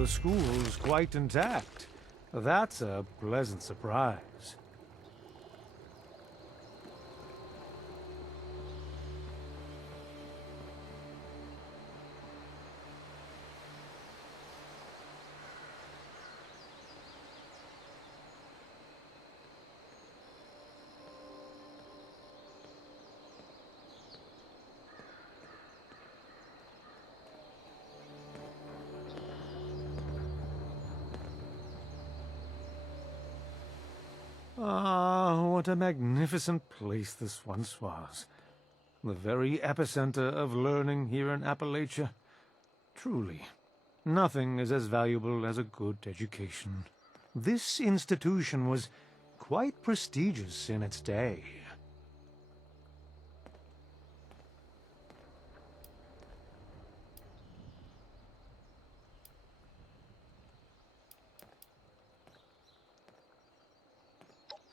the school's quite intact. That's a pleasant surprise. Ah, what a magnificent place this once was. The very epicenter of learning here in Appalachia. Truly, nothing is as valuable as a good education. This institution was quite prestigious in its day.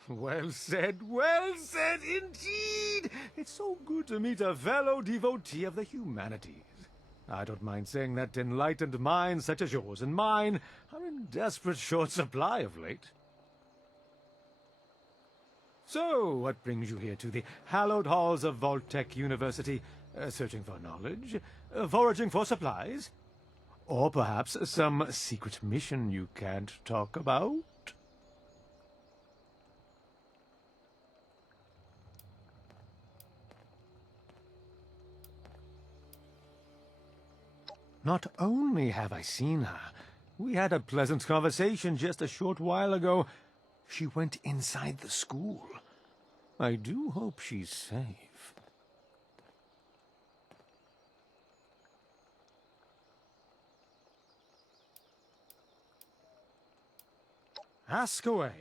Well said indeed! It's so good to meet a fellow devotee of the humanities. I don't mind saying that enlightened minds such as yours and mine are in desperate short supply of late. So, what brings you here to the hallowed halls of Vault-Tec University? Searching for knowledge? Foraging for supplies? Or perhaps some secret mission you can't talk about? Not only have I seen her, we had a pleasant conversation just a short while ago. She went inside the school. I do hope she's safe. Ask away.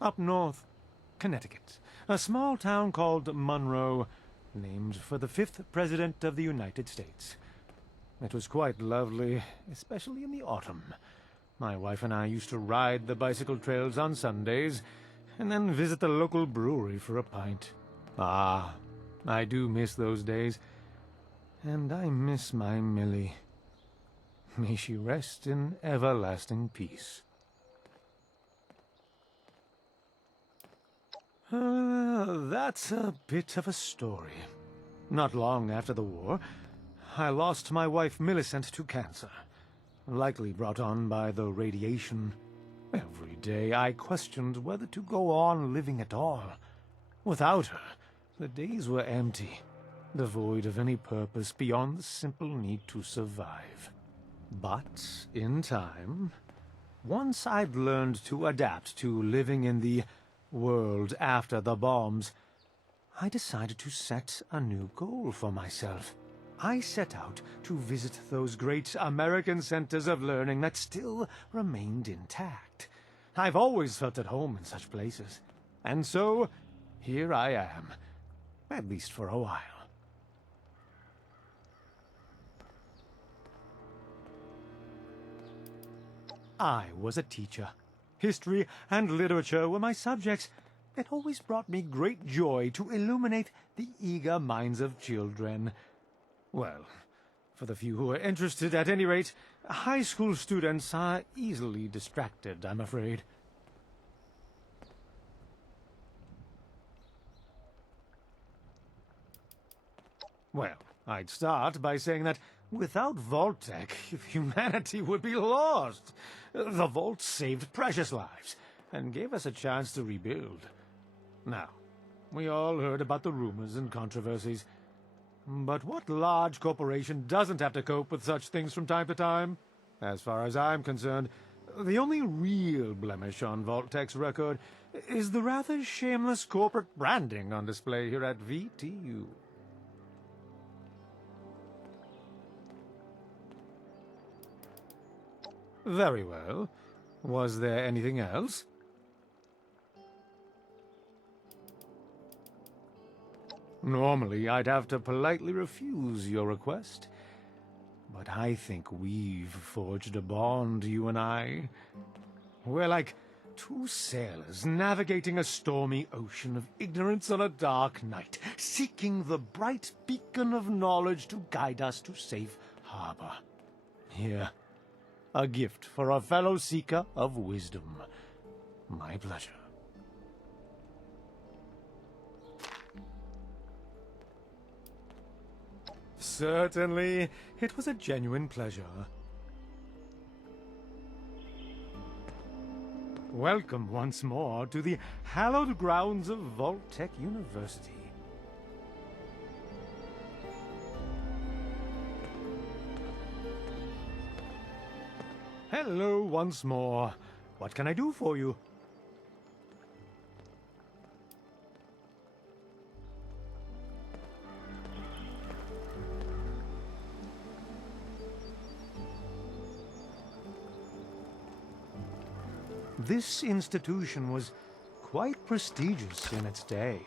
Up north, Connecticut. A small town called Monroe, named for the 5th President of the United States. It was quite lovely, especially in the autumn. My wife and I used to ride the bicycle trails on Sundays, and then visit the local brewery for a pint. Ah, I do miss those days, and I miss my Millie. May she rest in everlasting peace. That's a bit of a story. Not long after the war, I lost my wife Millicent to cancer, likely brought on by the radiation. Every day I questioned whether to go on living at all. Without her, the days were empty, devoid of any purpose beyond the simple need to survive. But, in time, once I'd learned to adapt to living in the world after the bombs, I decided to set a new goal for myself. I set out to visit those great American centers of learning that still remained intact. I've always felt at home in such places. And so, here I am. At least for a while. I was a teacher. History and literature were my subjects. It always brought me great joy to illuminate the eager minds of children. Well, for the few who are interested at any rate, high school students are easily distracted, I'm afraid. Well, I'd start by saying that without Vault-Tec, humanity would be lost. The Vault saved precious lives, and gave us a chance to rebuild. Now, we all heard about the rumors and controversies. But what large corporation doesn't have to cope with such things from time to time? As far as I'm concerned, the only real blemish on Vault-Tec's record is the rather shameless corporate branding on display here at VTU. Very well. Was there anything else? Normally, I'd have to politely refuse your request. But I think we've forged a bond, you and I. We're like Two sailors navigating a stormy ocean of ignorance on a dark night, seeking the bright beacon of knowledge to guide us to safe harbor. Here, a gift for a fellow seeker of wisdom. My pleasure. Certainly, it was a genuine pleasure. Welcome once more to the hallowed grounds of Vault-Tec University. Hello once more. What can I do for you? This institution was quite prestigious in its day.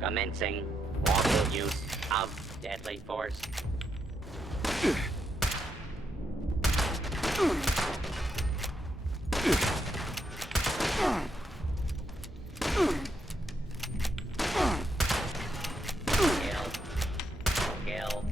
Commencing lawful use of deadly force. Kill.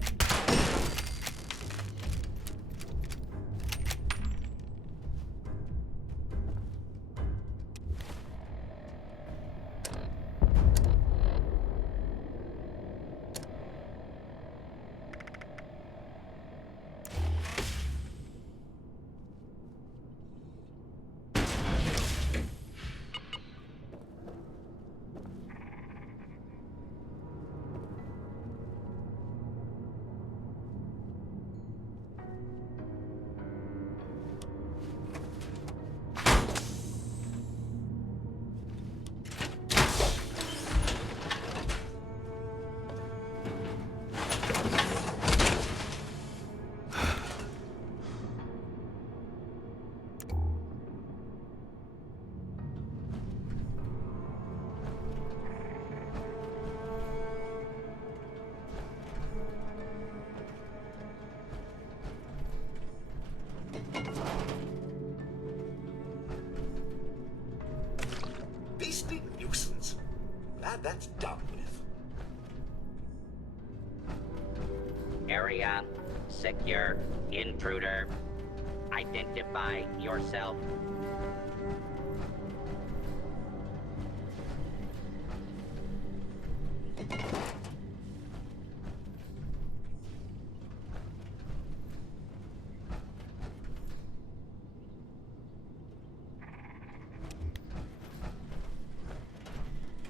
Beastly nuisance. Glad that's done with. Area secure. Intruder. Identify yourself.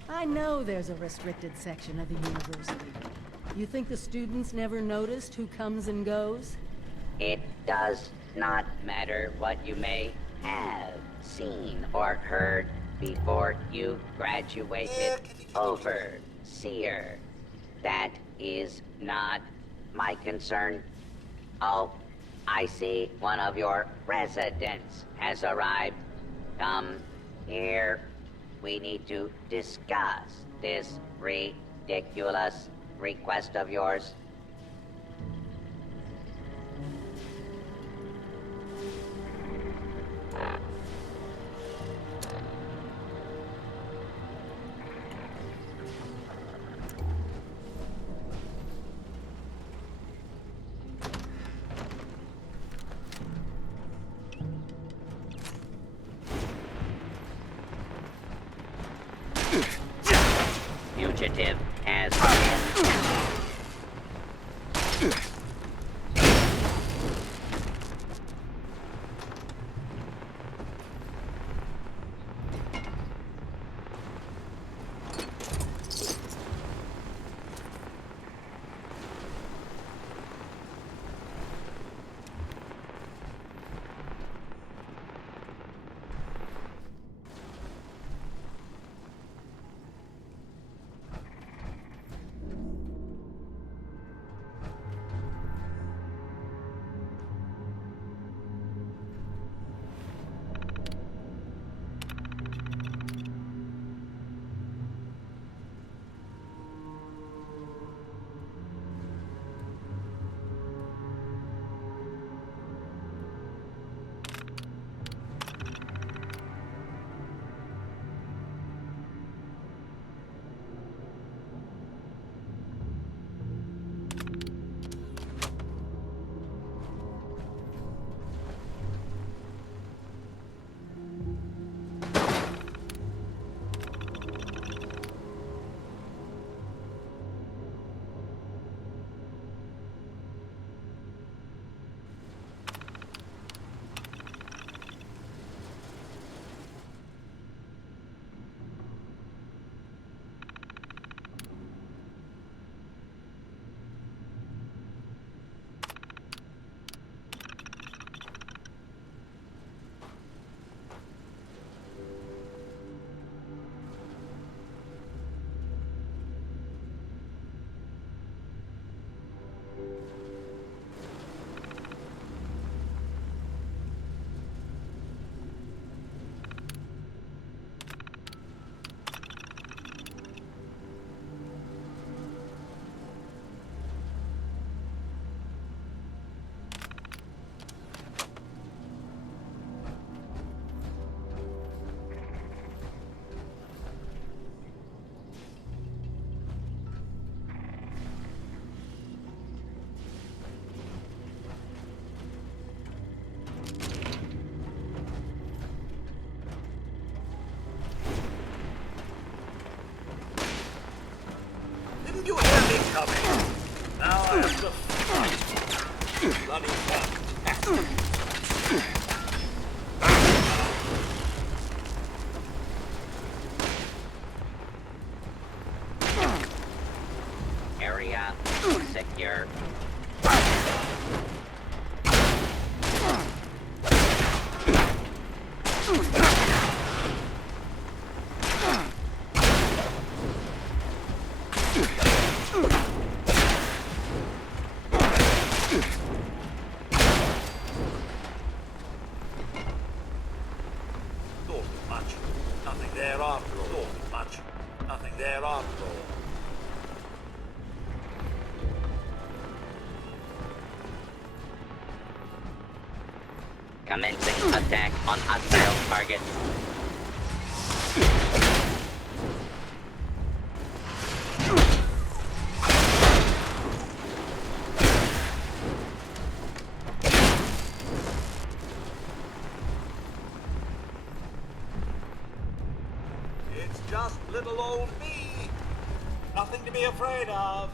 I know there's a restricted section of the university. You think the students never noticed who comes and goes? It does not matter what you may have seen or heard before you graduated. Overseer. That is not my concern. Oh, I see one of your residents has arrived. Come here. We need to discuss this ridiculous request of yours? Fugitive has You hear me coming? Now I have to fight. Bloody hell. area secure. Nothing there after all. Much. Nothing there after all. Commencing attack on hostile targets. It's just little old me. Nothing to be afraid of.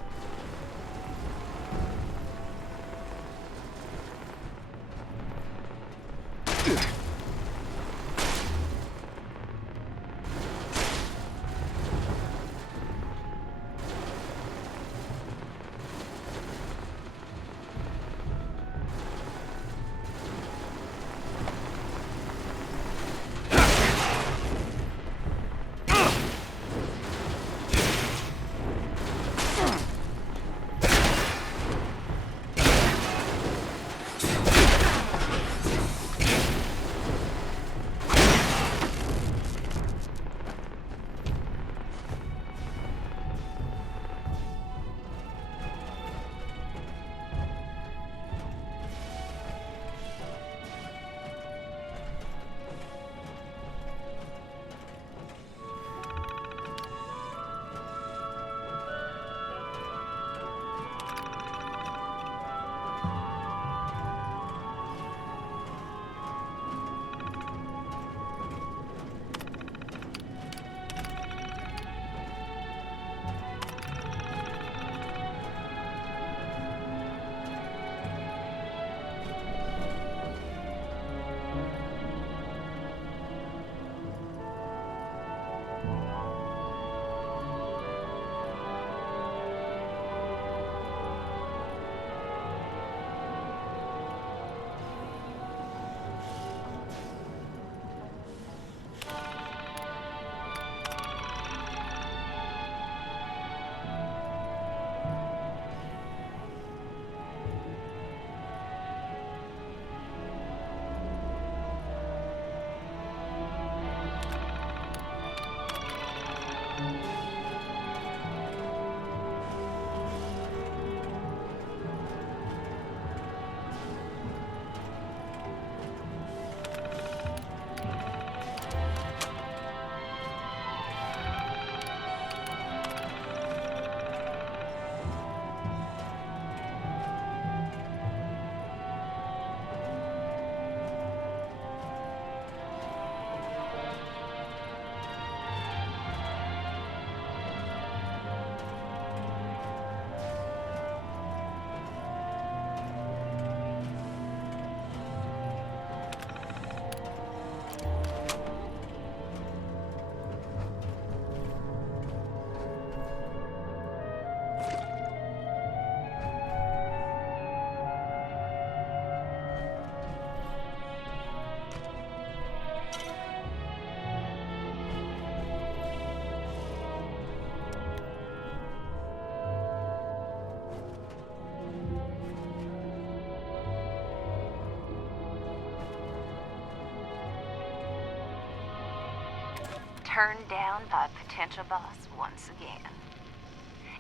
turned down by a potential boss once again.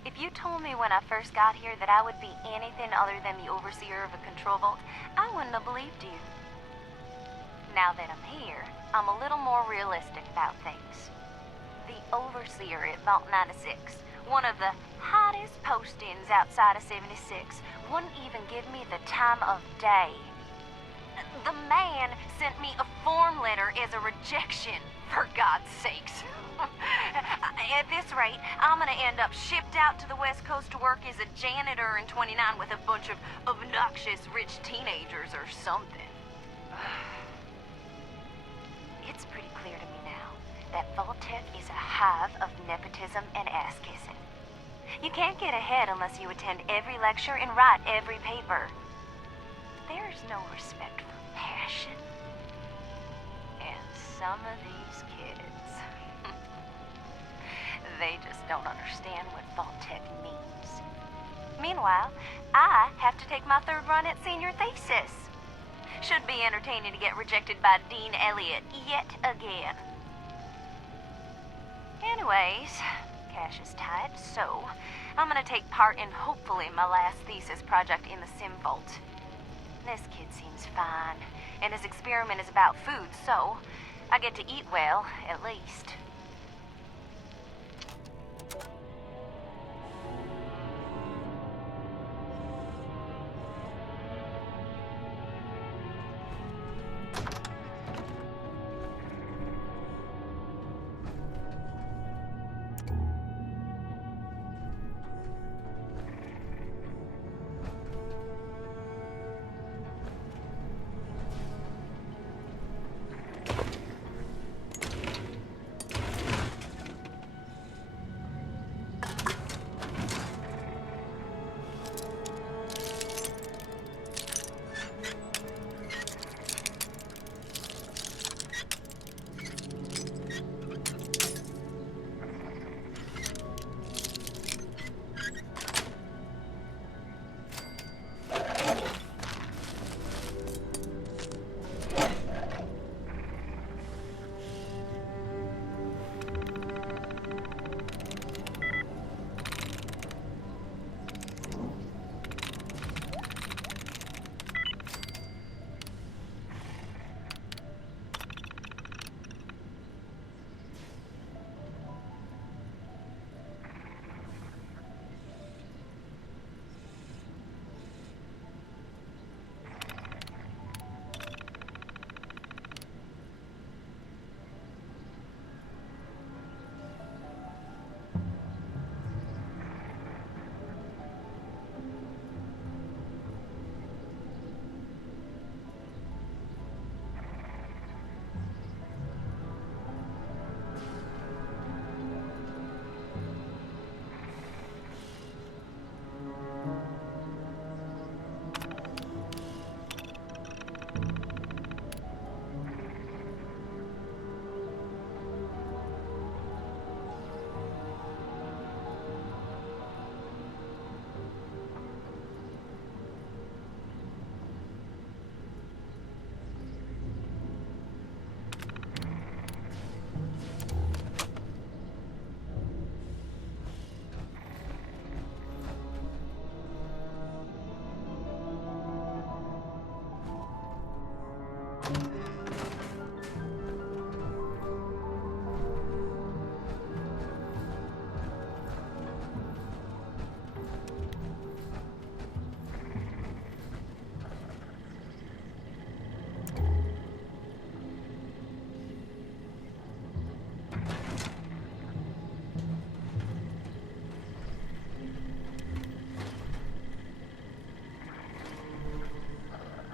If you told me when I first got here that I would be anything other than the overseer of a control vault, I wouldn't have believed you. Now that I'm here, I'm a little more realistic about things. The overseer at Vault 96, one of the hottest postings outside of 76, wouldn't even give me the time of day. The man sent me a form letter as a rejection, for God's sakes. At this rate, I'm gonna end up shipped out to the West Coast to work as a janitor in 29 with a bunch of obnoxious rich teenagers or something. It's pretty clear to me now that Vault-Tec is a hive of nepotism and ass-kissing. You can't get ahead unless you attend every lecture and write every paper. There's no respect for passion. And some of these kids... they just don't understand what Vault-Tec means. Meanwhile, I have to take my third run at senior thesis. Should be entertaining to get rejected by Dean Elliott yet again. Anyways, cash is tight, so I'm gonna take part in hopefully my last thesis project in the Sim Vault. This kid seems fine, and his experiment is about food, so I get to eat well, at least.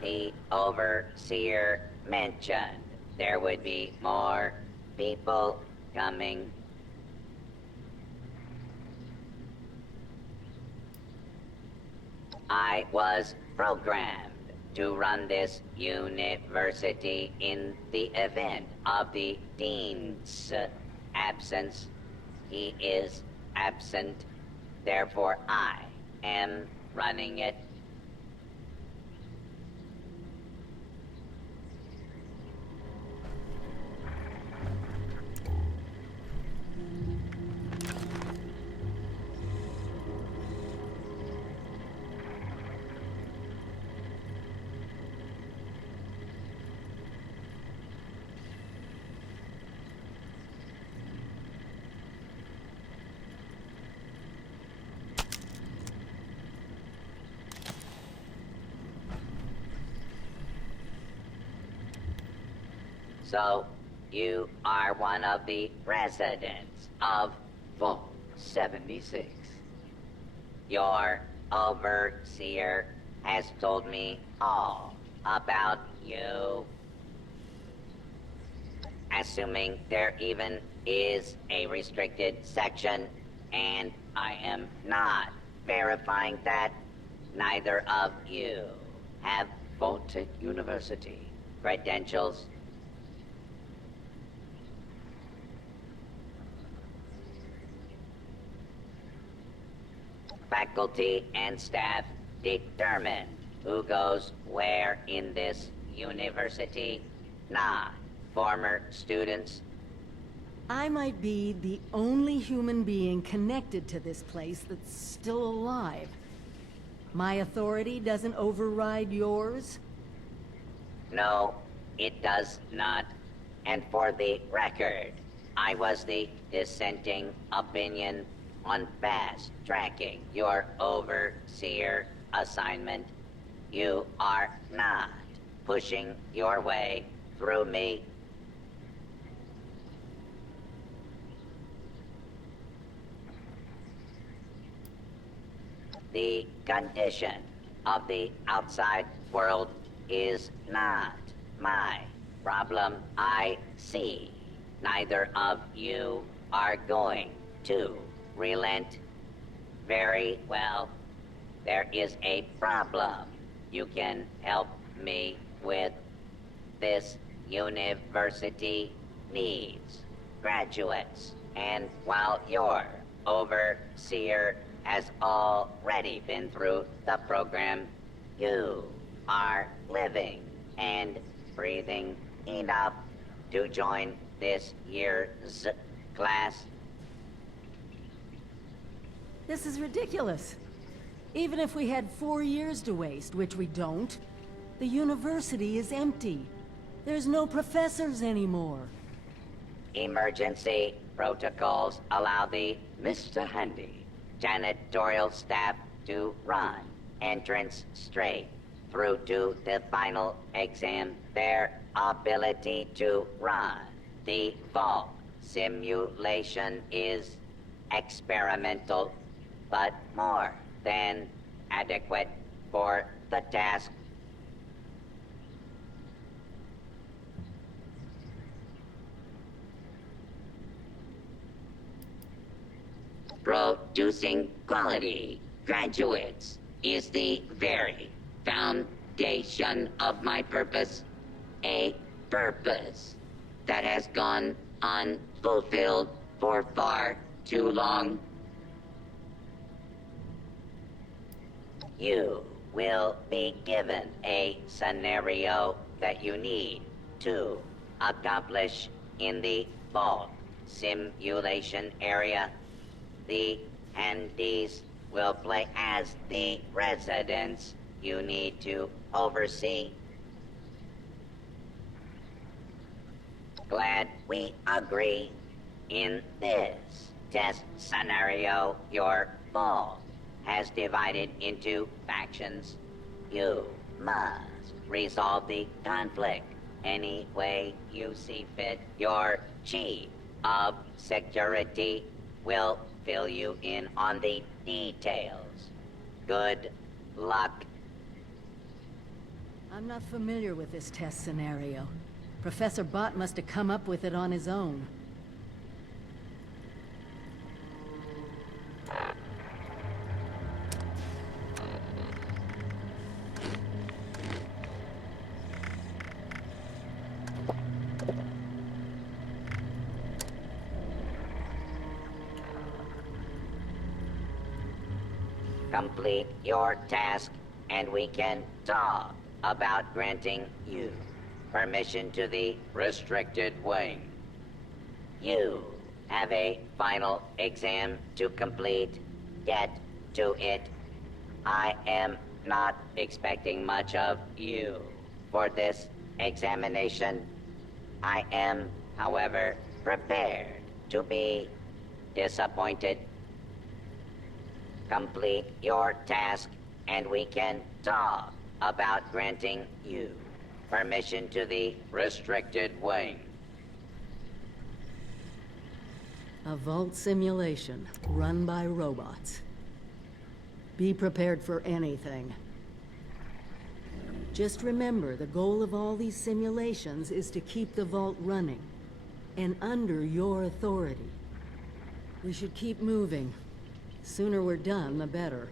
The overseer mentioned there would be more people coming. I was programmed to run this university in the event of the dean's absence. He is absent, therefore I am running it. So, you are one of the residents of Vault 76. Your overseer has told me all about you. Assuming there even is a restricted section, and I am not verifying that, neither of you have Vault-Tec University credentials. Faculty and staff determine who goes where in this university, not former students. I might be the only human being connected to this place that's still alive. My authority doesn't override yours? No, it does not. And for the record, I was the dissenting opinion on fast-tracking your overseer assignment. You are not pushing your way through me. The condition of the outside world is not my problem. I see neither of you are going to relent. Very well. There is a problem you can help me with. This university needs graduates, and while your overseer has already been through the program, you are living and breathing enough to join this year's class. This is ridiculous. Even if we had 4 years to waste, which we don't, the university is empty. There's no professors anymore. Emergency protocols allow the Mr. Handy janitorial staff to run entrance straight through to the final exam. Their ability to run the vault simulation is experimental, but more than adequate for the task. Producing quality graduates is the very foundation of my purpose. A purpose that has gone unfulfilled for far too long. You will be given a scenario that you need to accomplish in the vault simulation area. The handies will play as the residents you need to oversee. Glad we agree. In this test scenario, your vault has divided into factions. You must resolve the conflict any way you see fit. Your chief of security will fill you in on the details. Good luck. I'm not familiar with this test scenario. Professor Bott must have come up with it on his own. Complete your task, and we can talk about granting you permission to the restricted wing. You have a final exam to complete. Get to it. I am not expecting much of you for this examination. I am, however, prepared to be disappointed. Complete your task, and we can talk about granting you Permission to the restricted wing. A vault simulation run by robots. Be prepared for anything. Just remember, the goal of all these simulations is to keep the vault running, and under your authority. We should keep moving. Sooner we're done, the better.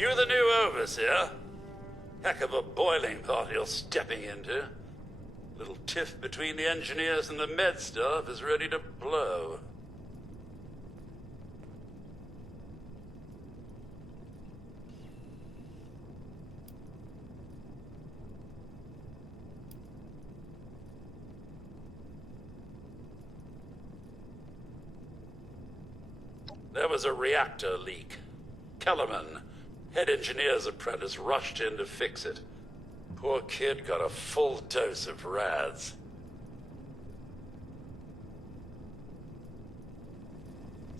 You the new overseer? Heck of a boiling pot you're stepping into. Little tiff between the engineers and the med staff is ready to blow. There was a reactor leak. Kellerman, head engineer's apprentice, rushed in to fix it. Poor kid got a full dose of rads.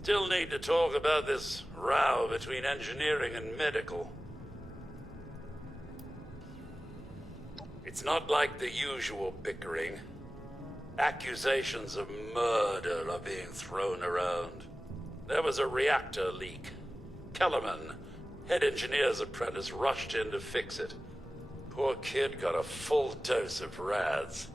Still need to talk about this row between engineering and medical. It's not like the usual bickering. Accusations of murder are being thrown around. There was a reactor leak. Kellerman, head engineer's apprentice, rushed in to fix it. Poor kid got a full dose of rads.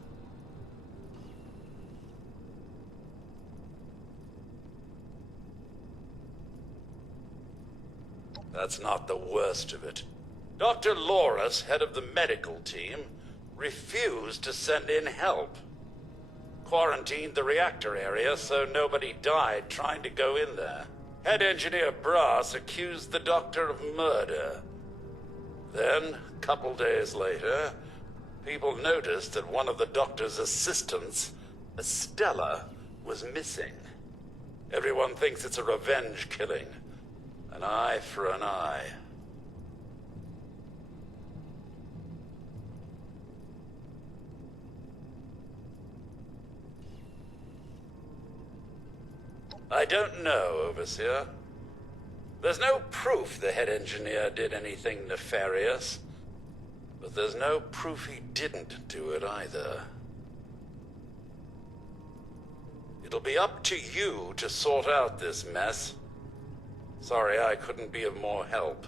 That's not the worst of it. Dr. Loris, head of the medical team, refused to send in help. Quarantined the reactor area so nobody died trying to go in there. Head engineer Brass accused the doctor of murder. Then, a couple days later, people noticed that one of the doctor's assistants, Estella, was missing. Everyone thinks it's a revenge killing. An eye for an eye. I don't know, Overseer. There's no proof the head engineer did anything nefarious, but there's no proof he didn't do it either. It'll be up to you to sort out this mess. Sorry I couldn't be of more help.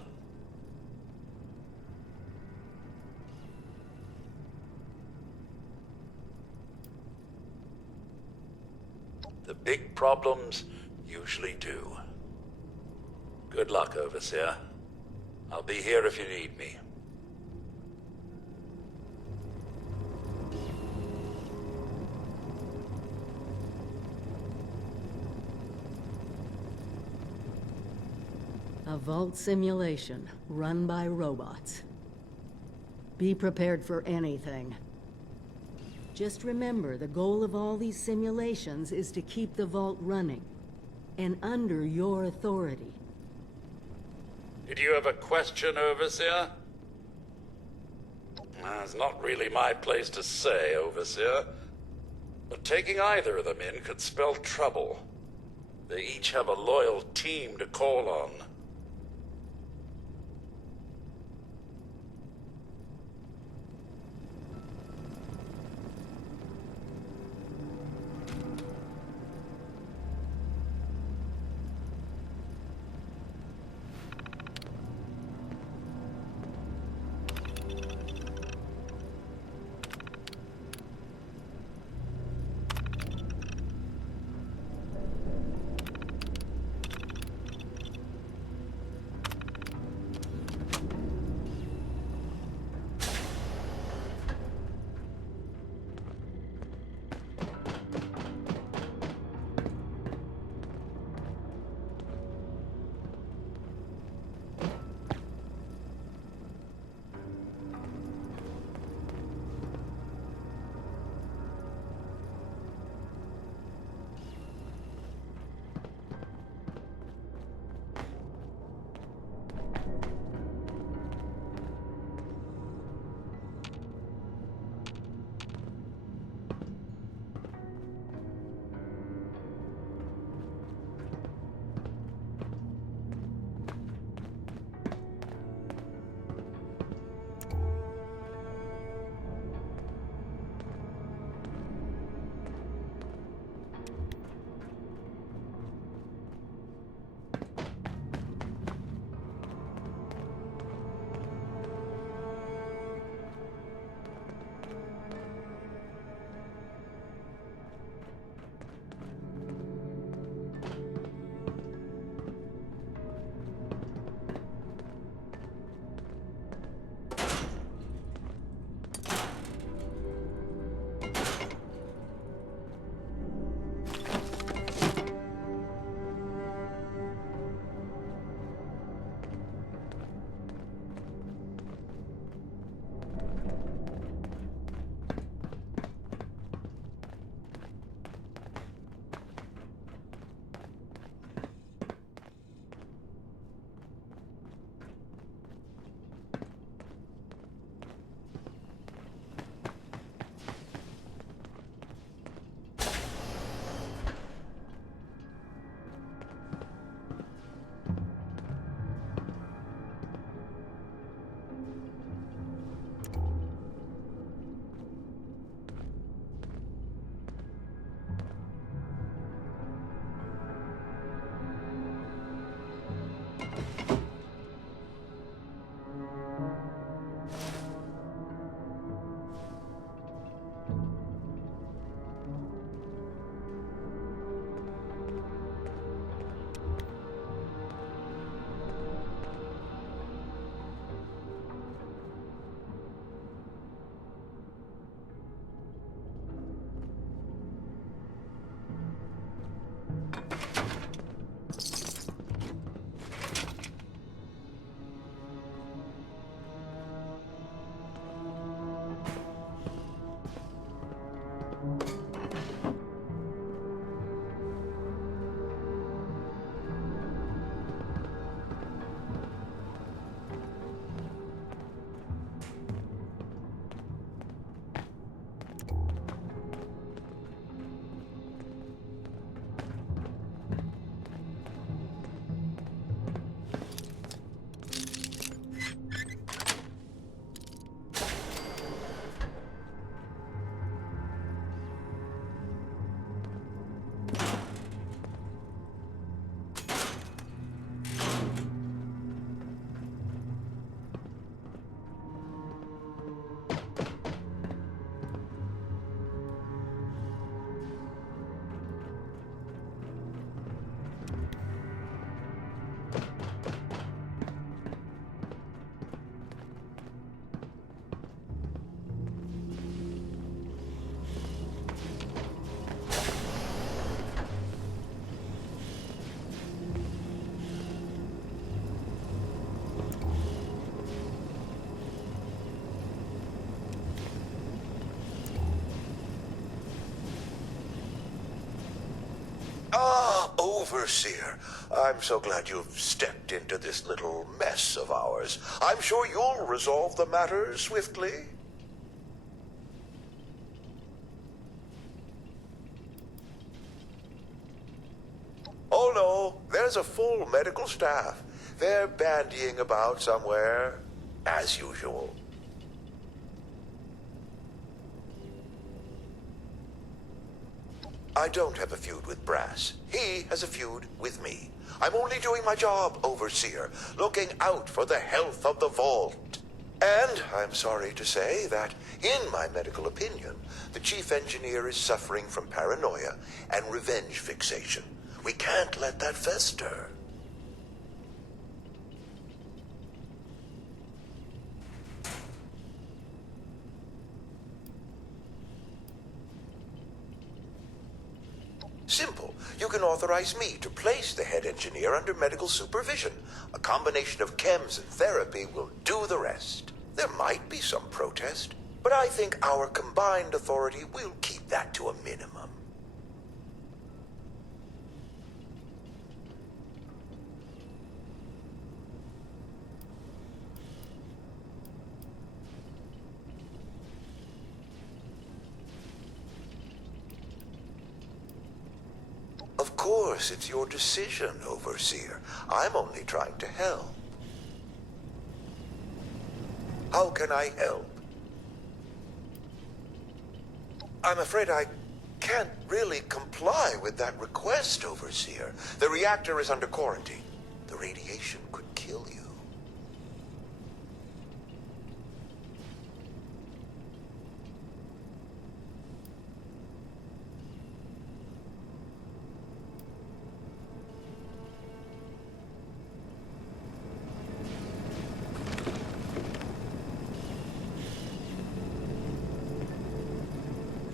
The big problems usually do. Good luck, Overseer. I'll be here if you need me. A vault simulation run by robots. Be prepared for anything. Just remember, the goal of all these simulations is to keep the vault running, and under your authority. Did you have a question, Overseer? It's not really my place to say, Overseer. But taking either of them in could spell trouble. They each have a loyal team to call on. Overseer, I'm so glad you've stepped into this little mess of ours. I'm sure you'll resolve the matter swiftly. Oh no, there's a full medical staff. They're bandying about somewhere, as usual. I don't have a feud with Brass. He has a feud with me. I'm only doing my job, Overseer, looking out for the health of the Vault. And I'm sorry to say that, in my medical opinion, the Chief Engineer is suffering from paranoia and revenge fixation. We can't let that fester. Simple. You can authorize me to place the head engineer under medical supervision. A combination of chems and therapy will do the rest. There might be some protest, but I think our combined authority will keep that to a minimum. Of course, it's your decision, Overseer. I'm only trying to help. How can I help? I'm afraid I can't really comply with that request, Overseer. The reactor is under quarantine. The radiation could kill you.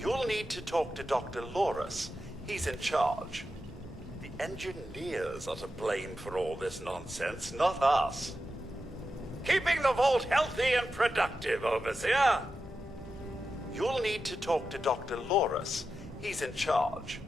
You'll need to talk to Dr. Loris. He's in charge. The engineers are to blame for all this nonsense, not us. Keeping the vault healthy and productive, Overseer. You'll need to talk to Dr. Loris. He's in charge.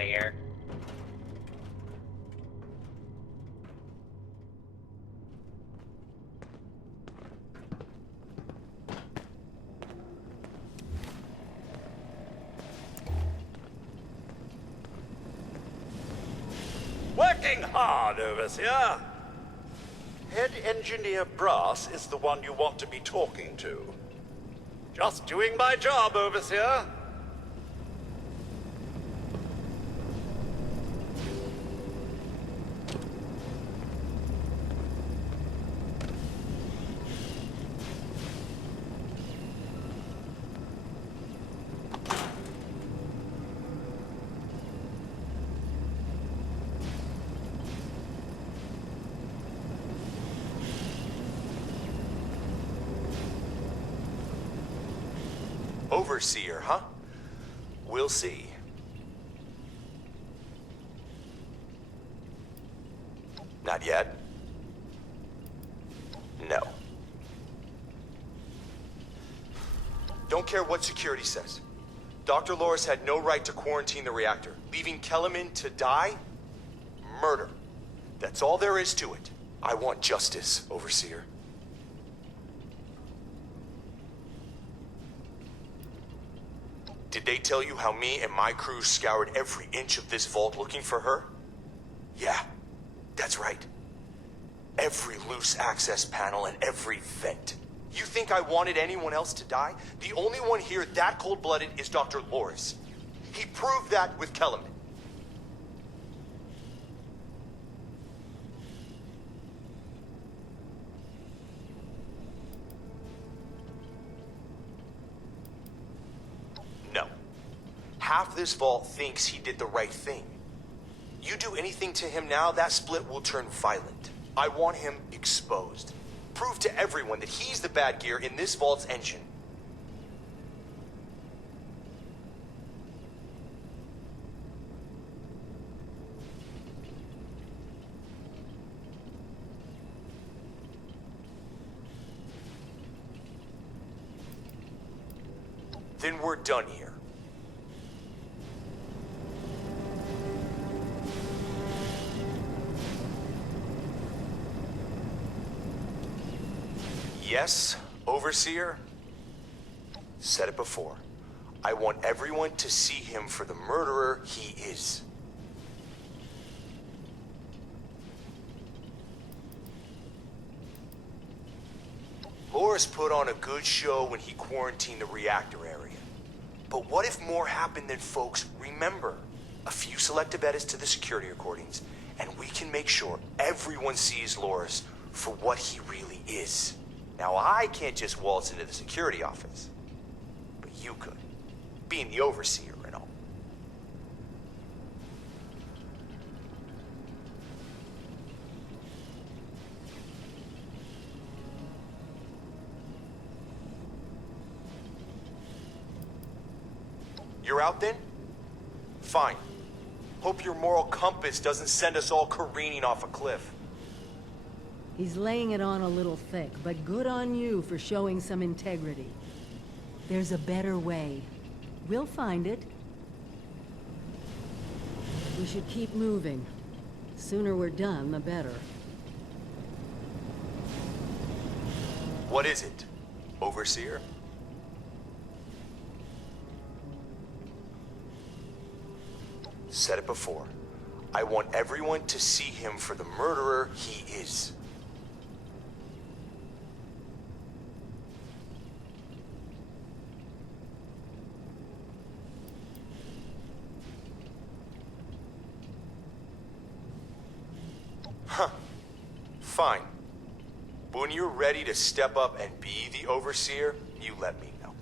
clear. Working hard, Overseer. Head Engineer Brass is the one you want to be talking to. Just doing my job, Overseer. Overseer, huh? We'll see. Not yet. No. Don't care what security says. Dr. Loris had no right to quarantine the reactor. Leaving Kellerman to die? Murder. That's all there is to it. I want justice, Overseer. Did they tell you how me and my crew scoured every inch of this vault looking for her? Yeah, that's right. Every loose access panel and every vent. You think I wanted anyone else to die? The only one here that cold-blooded is Dr. Loris. He proved that with Kellerman. No. Half this vault thinks he did the right thing. You do anything to him now, that split will turn violent. I want him exposed. Prove to everyone that he's the bad gear in this vault's engine. Then we're done here. Yes, Overseer? Said it before. I want everyone to see him for the murderer he is. Loris put on a good show when he quarantined the reactor area. But what if more happened than folks remember? A few selective edits to the security recordings, and we can make sure everyone sees Loris for what he really is. Now, I can't just waltz into the security office, but you could, being the Overseer and all. You're out then? Fine. Hope your moral compass doesn't send us all careening off a cliff. He's laying it on a little thick, but good on you for showing some integrity. There's a better way. We'll find it. We should keep moving. Sooner we're done, the better. What is it, Overseer? Said it before. I want everyone to see him for the murderer he is. Huh. Fine. When you're ready to step up and be the Overseer, you let me know.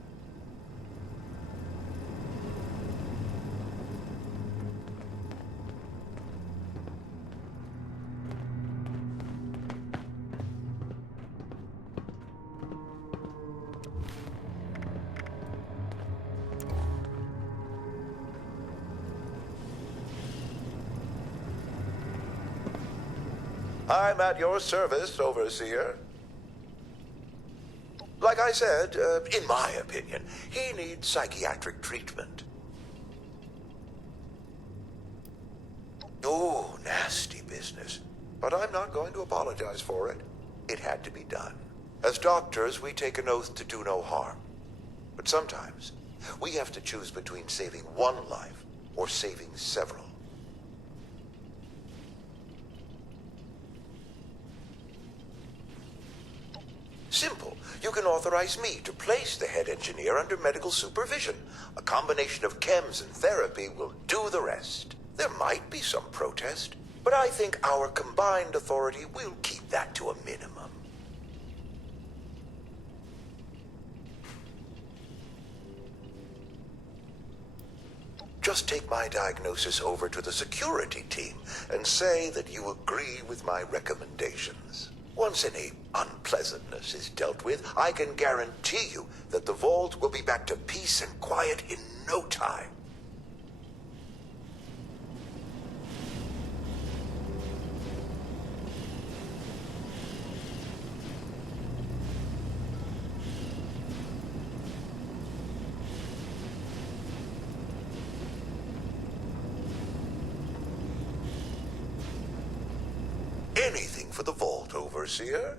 I'm at your service, Overseer. Like I said, in my opinion, he needs psychiatric treatment. No nasty business. But I'm not going to apologize for it. It had to be done. As doctors, we take an oath to do no harm. But sometimes, we have to choose between saving one life or saving several. Simple. You can authorize me to place the head engineer under medical supervision. A combination of chems and therapy will do the rest. There might be some protest, but I think our combined authority will keep that to a minimum. Just take my diagnosis over to the security team and say that you agree with my recommendations. Once any unpleasantness is dealt with, I can guarantee you that the vault will be back to peace and quiet in no time. Anything for the vault, Overseer?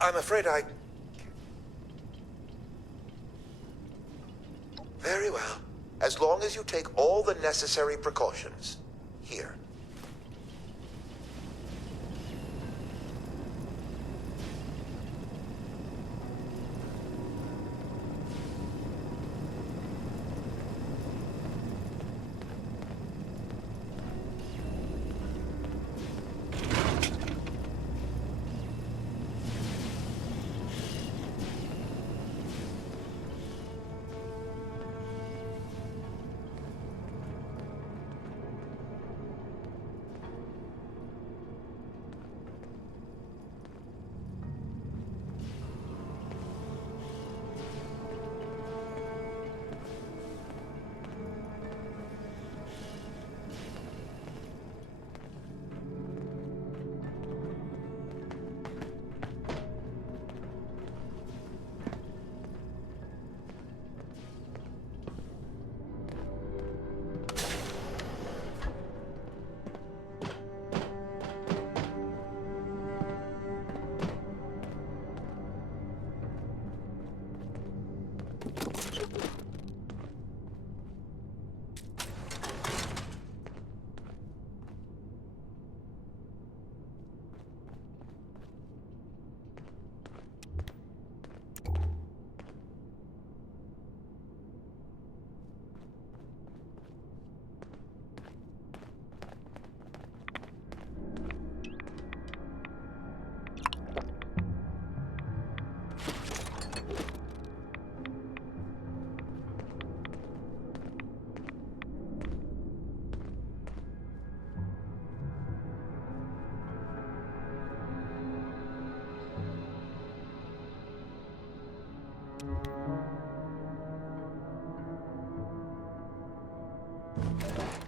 I'm afraid I... Very well. As long as you take all the necessary precautions. Here.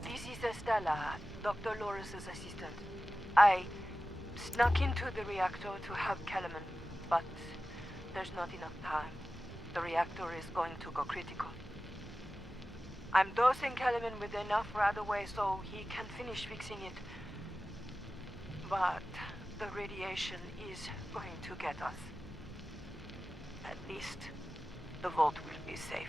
This is Estella, Dr. Loris's assistant. I snuck into the reactor to have Kellerman, but there's not enough time. The reactor is going to go critical. I'm dosing Kellerman with enough right away so he can finish fixing it. But the radiation is going to get us. At least the vault will be safe.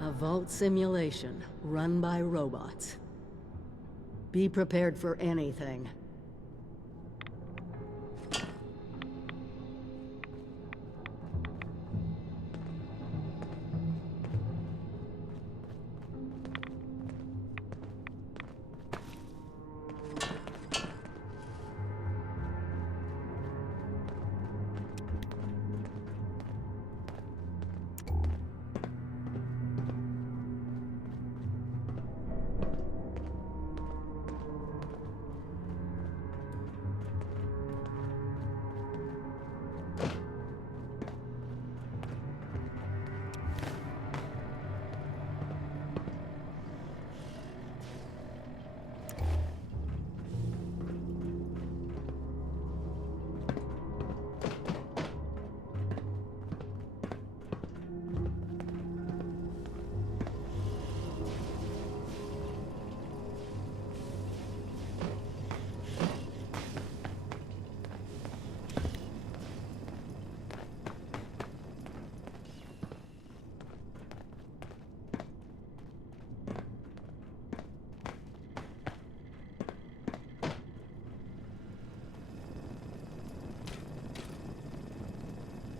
A vault simulation run by robots. Be prepared for anything.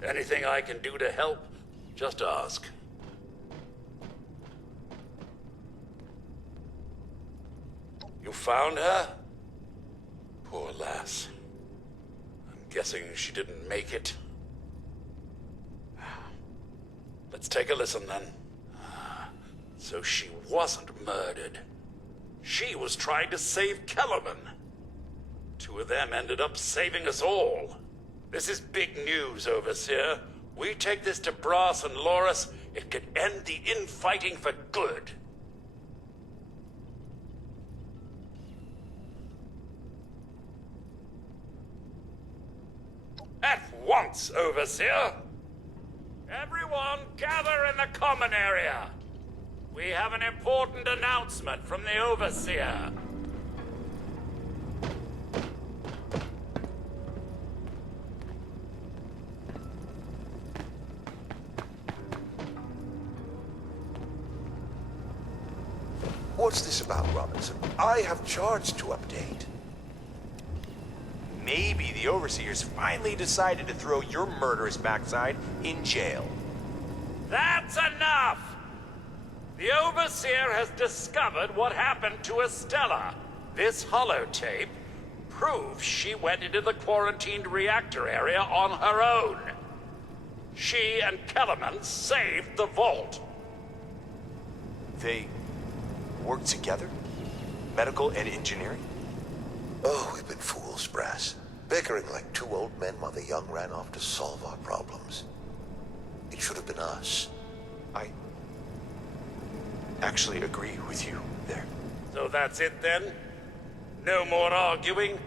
Anything I can do to help, just ask. You found her? Poor lass. I'm guessing she didn't make it. Let's take a listen then. So she wasn't murdered. She was trying to save Kellerman. Two of them ended up saving us all. This is big news, Overseer. We take this to Brass and Loris, it could end the infighting for good. At once, Overseer! Everyone, gather in the common area! We have an important announcement from the Overseer. What's this about, Robinson? I have charts to update. Maybe the Overseers finally decided to throw your murderous backside in jail. That's enough! The Overseer has discovered what happened to Estella. This holotape proves she went into the quarantined reactor area on her own. She and Kellerman saved the vault. They work together? Medical and engineering? Oh, we've been fools, Brass. Bickering like two old men while the young ran off to solve our problems. It should have been us. I actually agree with you there. So that's it then? No more arguing?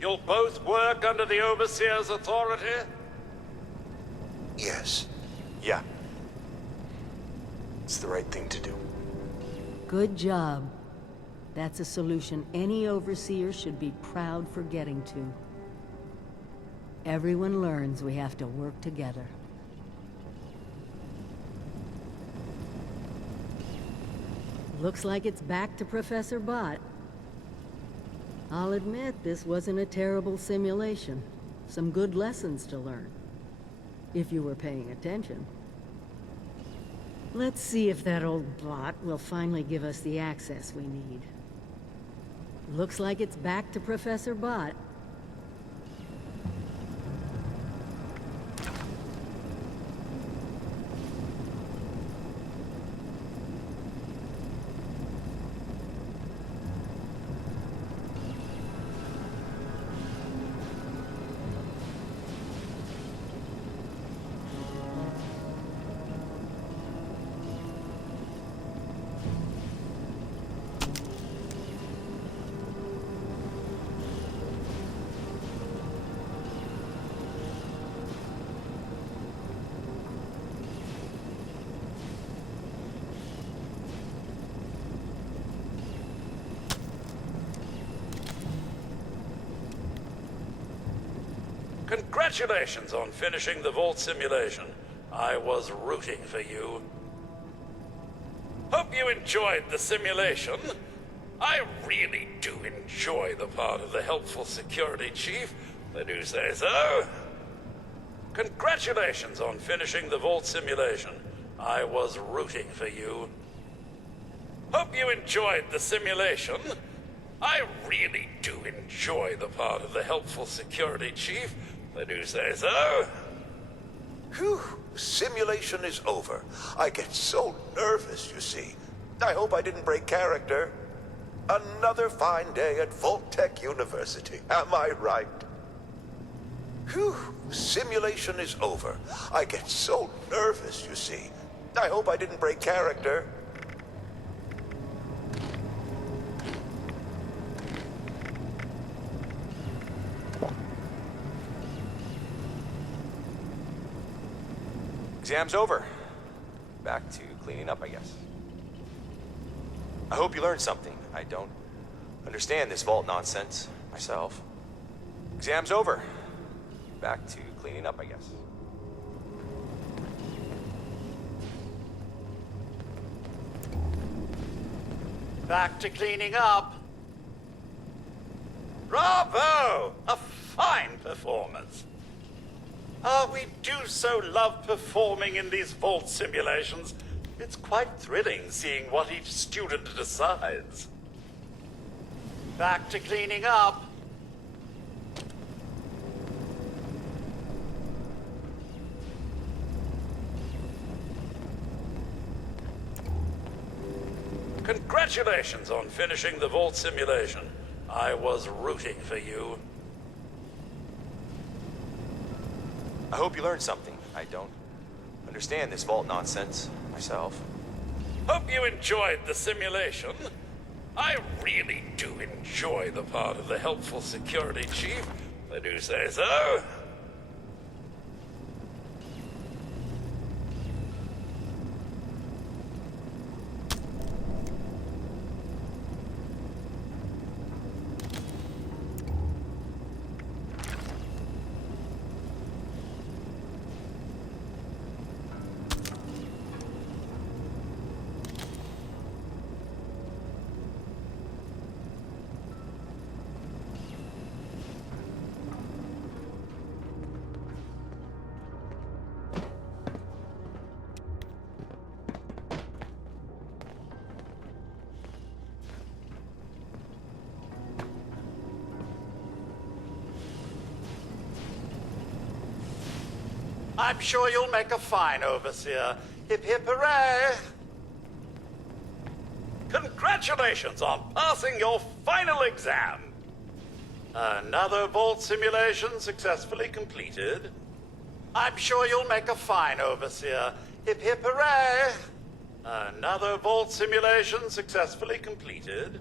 You'll both work under the Overseer's authority? Yes. Yeah. It's the right thing to do. Good job. That's a solution any Overseer should be proud for getting to. Everyone learns we have to work together. Looks like it's back to Professor Bott. I'll admit this wasn't a terrible simulation. Some good lessons to learn. If you were paying attention. Let's see if that old bot will finally give us the access we need. Looks like it's back to Professor Bott. Congratulations on finishing the Vault simulation. I was rooting for you. Hope you enjoyed the simulation. I really do enjoy the part of the helpful security chief. I do say so. Congratulations on finishing the Vault simulation. I was rooting for you. Hope you enjoyed the simulation. I really do enjoy the part of the helpful security chief. I do say so. Whew, simulation is over. I get so nervous, you see. I hope I didn't break character. Another fine day at Vault-Tec University, am I right? Whew, simulation is over. I get so nervous, you see. I hope I didn't break character. Exam's over. Back to cleaning up, I guess. I hope you learned something. I don't understand this vault nonsense myself. Exam's over. Back to cleaning up, I guess. Back to cleaning up. Bravo! A fine performance. We do so love performing in these vault simulations. It's quite thrilling seeing what each student decides. Back to cleaning up. Congratulations on finishing the vault simulation. I was rooting for you. I hope you learned something. I don't understand this vault nonsense myself. Hope you enjoyed the simulation. I really do enjoy the part of the helpful security chief. I do say so. I'm sure you'll make a fine overseer. Hip hip hooray! Congratulations on passing your final exam. Another vault simulation successfully completed. I'm sure you'll make a fine overseer. Hip hip hooray! Another vault simulation successfully completed.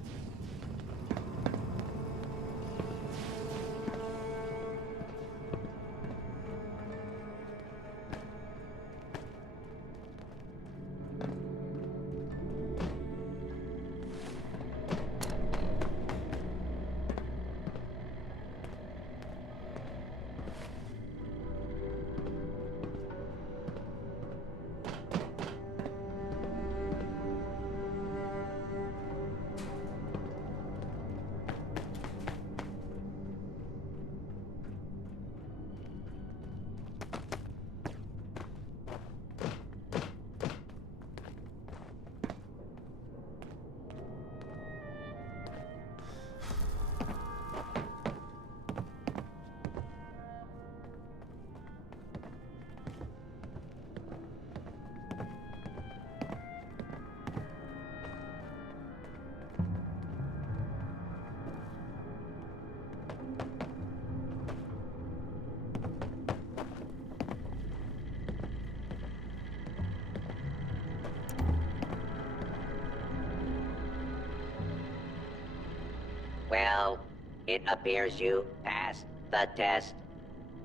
Well, it appears you passed the test,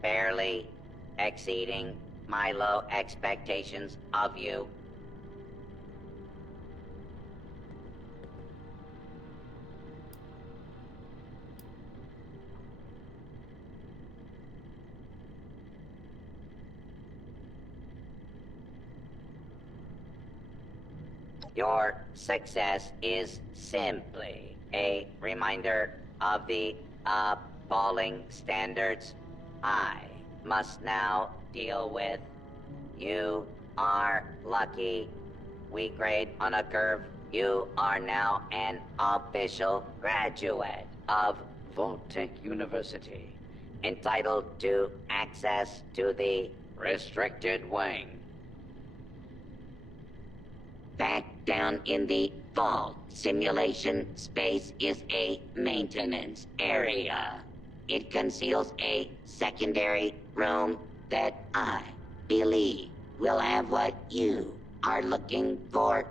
barely exceeding my low expectations of you. Your success is simply a reminder of the appalling standards I must now deal with. You are lucky. We grade on a curve. You are now an official graduate of Vault-Tec University, entitled to access to the restricted wing. Back down in the vault simulation space is a maintenance area. It conceals a secondary room that I believe will have what you are looking for.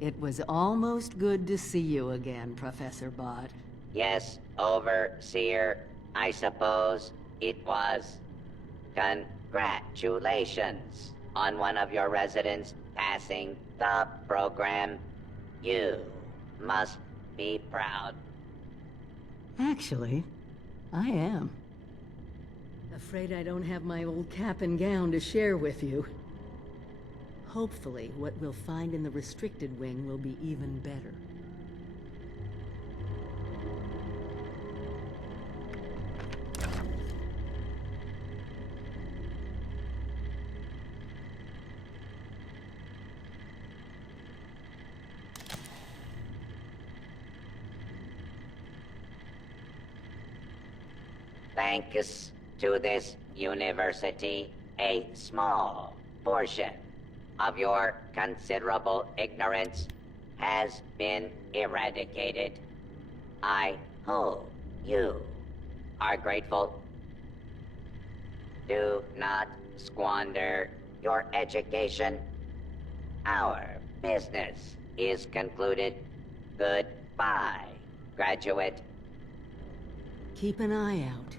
It was almost good to see you again, Professor Bott. Yes, Overseer, I suppose it was. Congratulations on one of your residents passing the program. You must be proud. Actually, I am. Afraid I don't have my old cap and gown to share with you. Hopefully, what we'll find in the restricted wing will be even better. Thanks to this university, a small portion of your considerable ignorance has been eradicated. I hope you are grateful. Do not squander your education. Our business is concluded. Goodbye, graduate. Keep an eye out.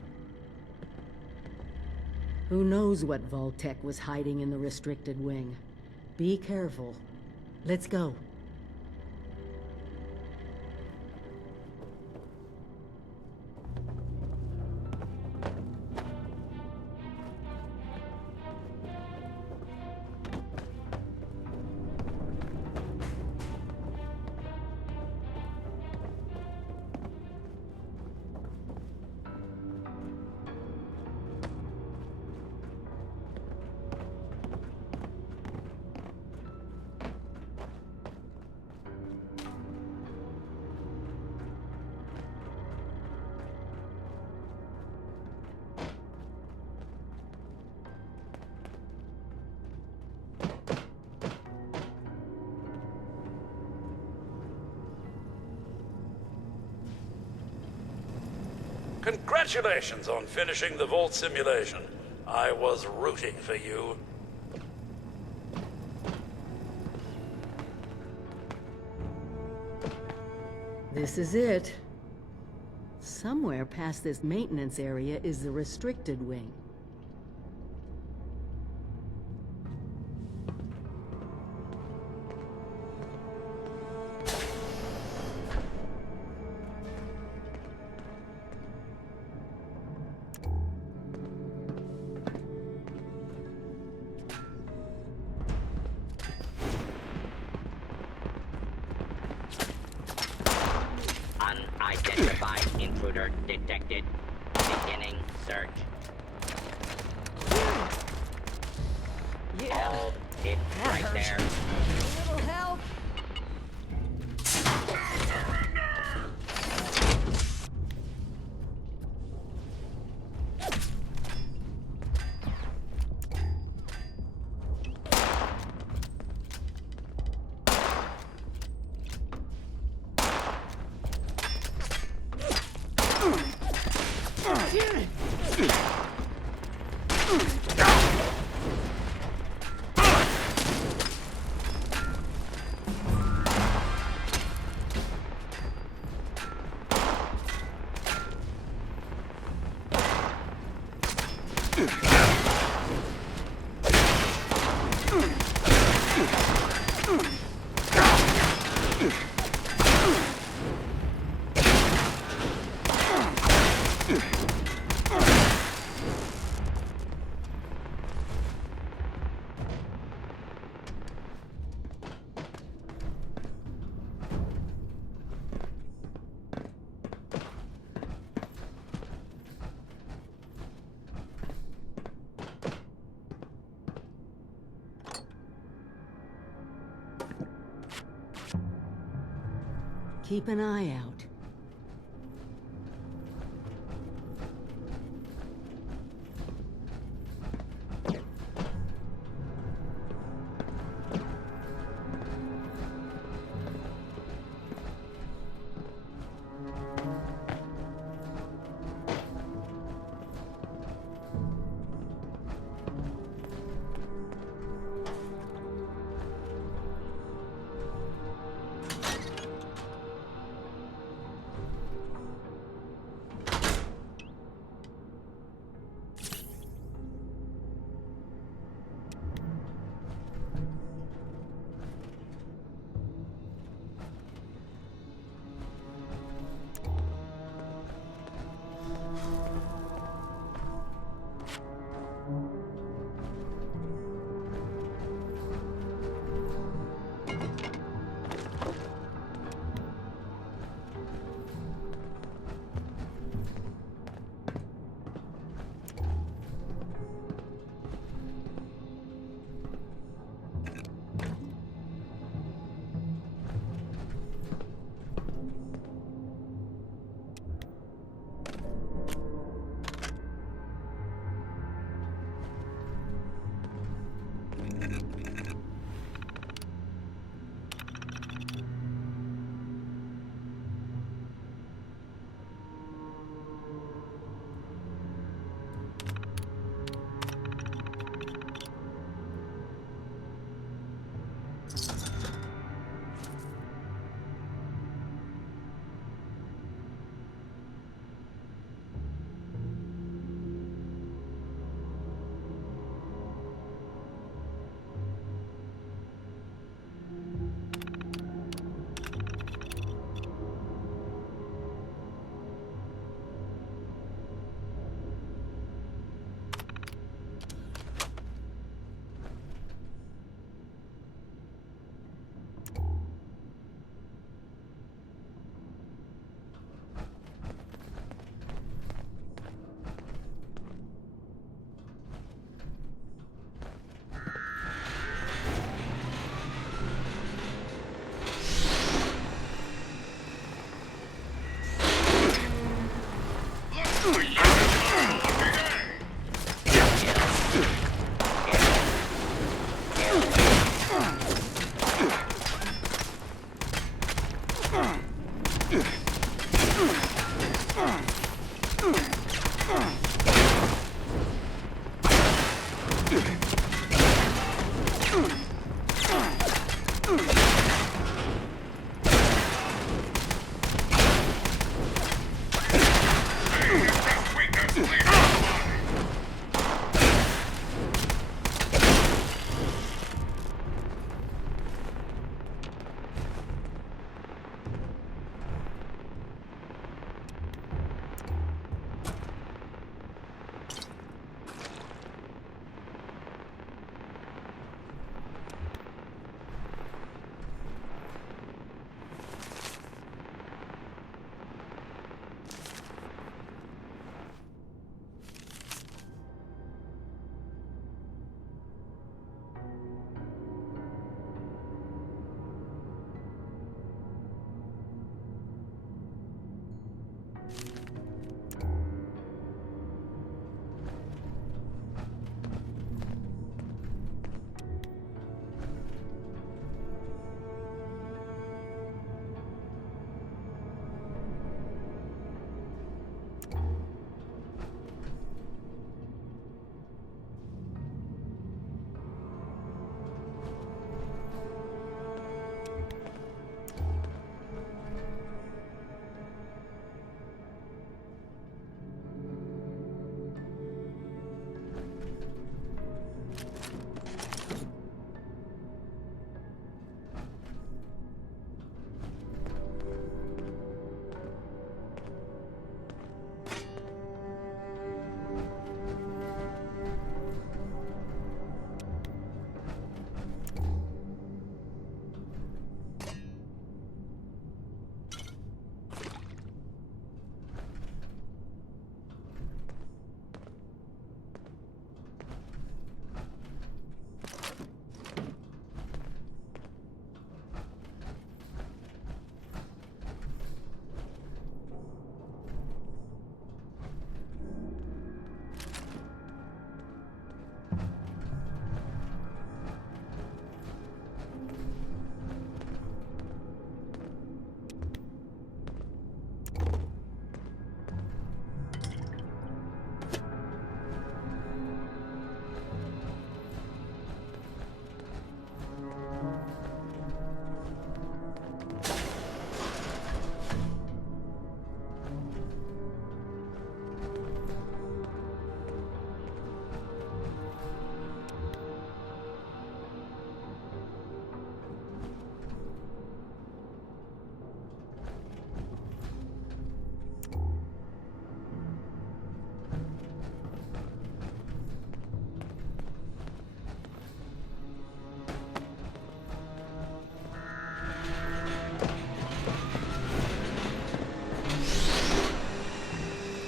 Who knows what Vault-Tec was hiding in the restricted wing? Be careful. Let's go. Congratulations on finishing the Vault simulation. I was rooting for you. This is it. Somewhere past this maintenance area is the restricted wing. Unidentified intruder detected. Beginning search. Yeah, Hold it right there. a little help. Keep an eye out.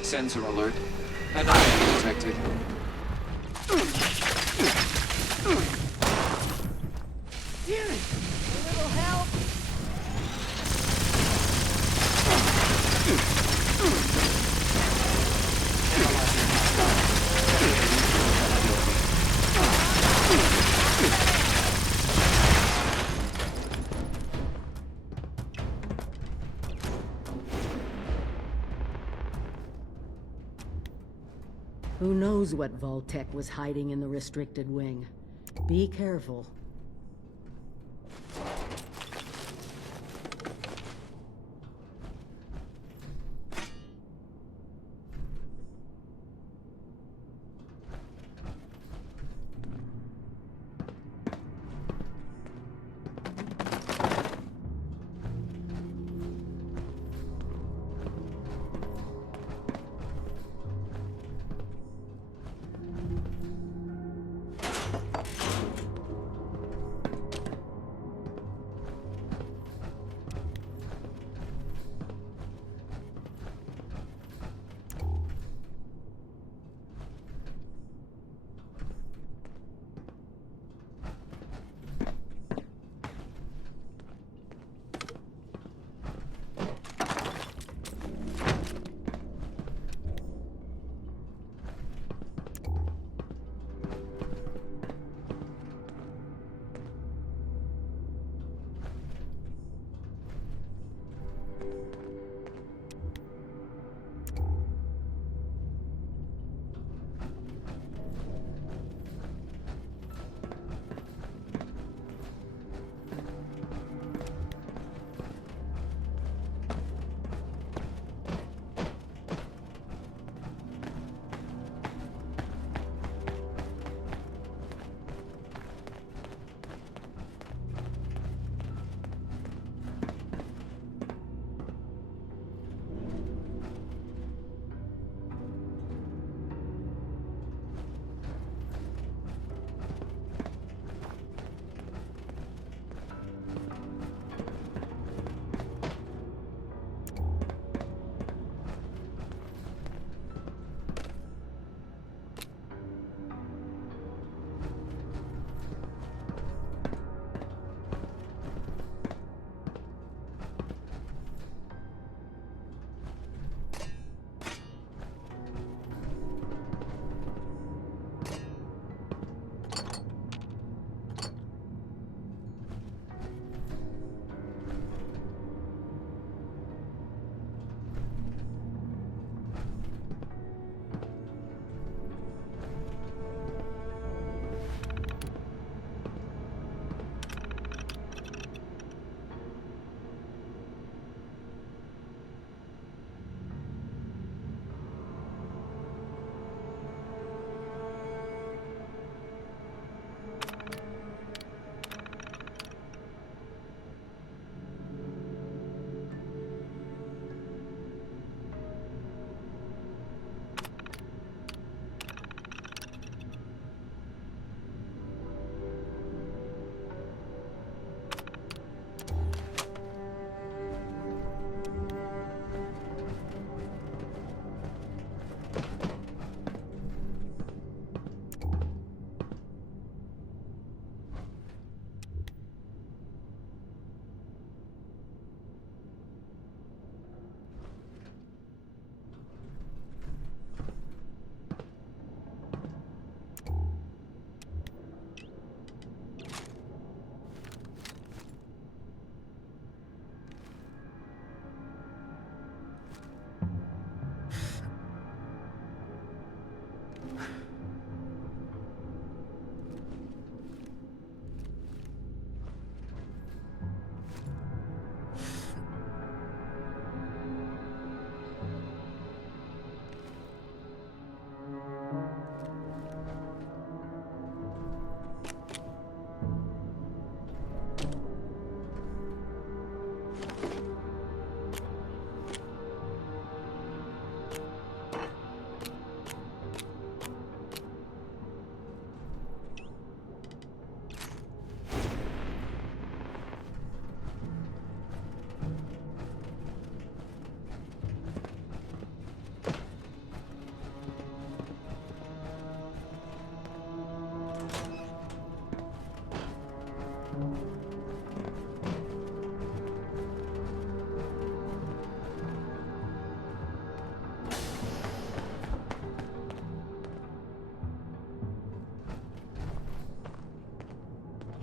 Sensor alert. Anomaly detected. Who knows what Vault-Tec was hiding in the restricted wing? Be careful.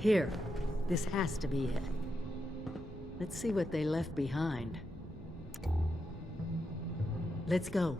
Here. This has to be it. Let's see what they left behind. Let's go.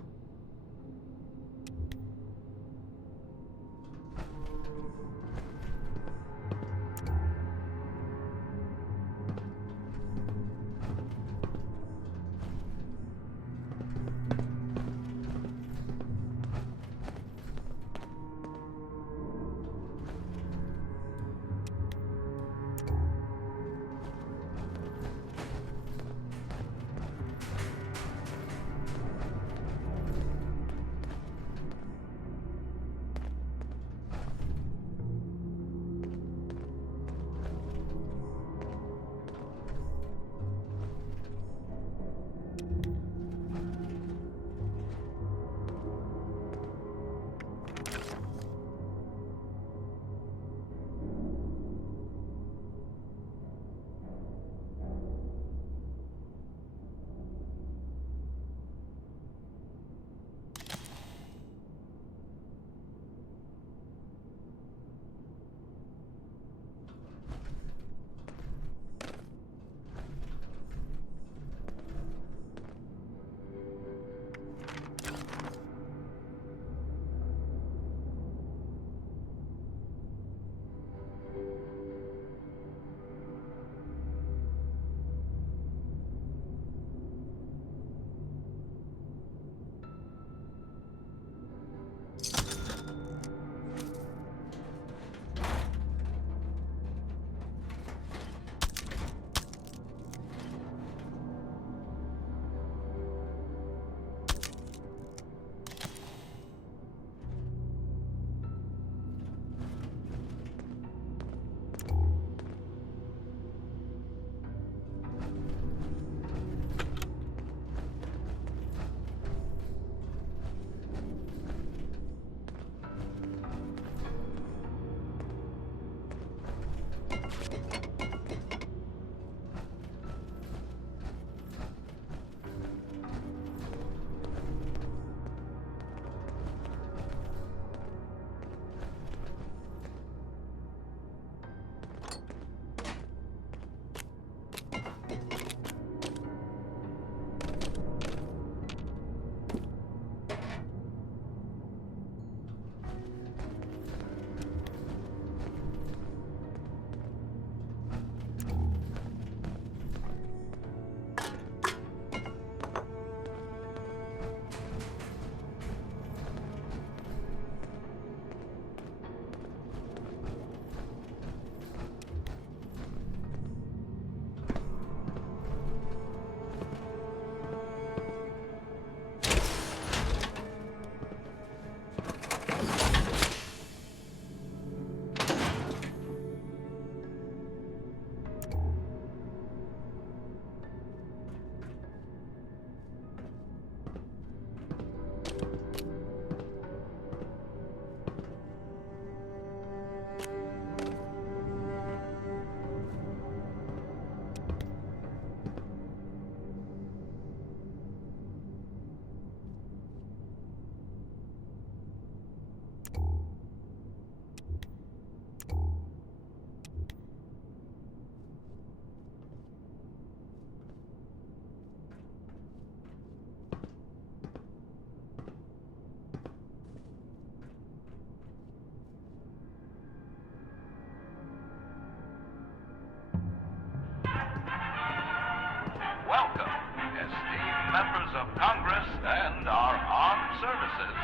members of Congress and our armed services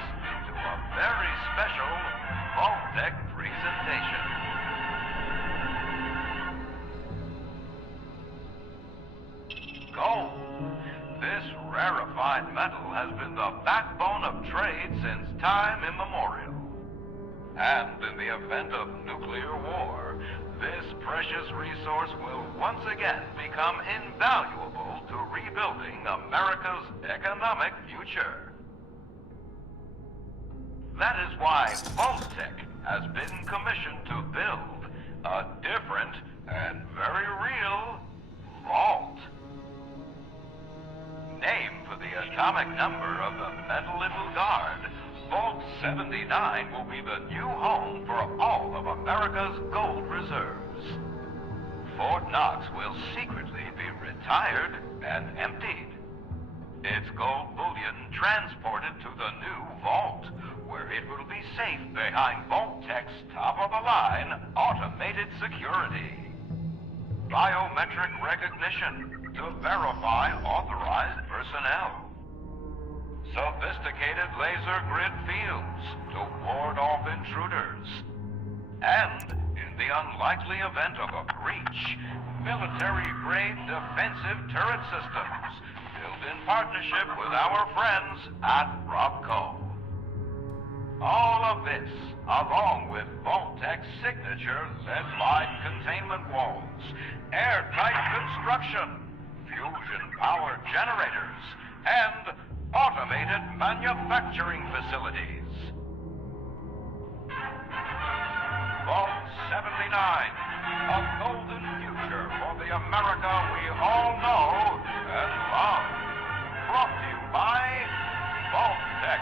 to a very special Vault-Tec presentation. Gold. This rarefied metal has been the backbone of trade since time immemorial. And in the event of nuclear war, this precious resource will once again become invaluable to rebuilding America's economic future. That is why Vault-Tec has been commissioned to build a different and very real vault. Named for the atomic number of the metal it will guard, Vault 79 will be the new home for all of America's gold reserves. Fort Knox will secretly be retired and emptied. Its gold bullion transported to the new vault, where it will be safe behind Vault-Tec's top-of-the-line automated security. Biometric recognition to verify authorized personnel. Sophisticated laser grid fields to ward off intruders. And, in the unlikely event of a breach, military-grade defensive turret systems built in partnership with our friends at Robco. All of this, along with Vault-Tec's signature lead-lined containment walls, airtight construction, fusion power generators, and automated manufacturing facilities. Vault 79, a golden future for the America we all know and love. Brought to you by Vault-Tec.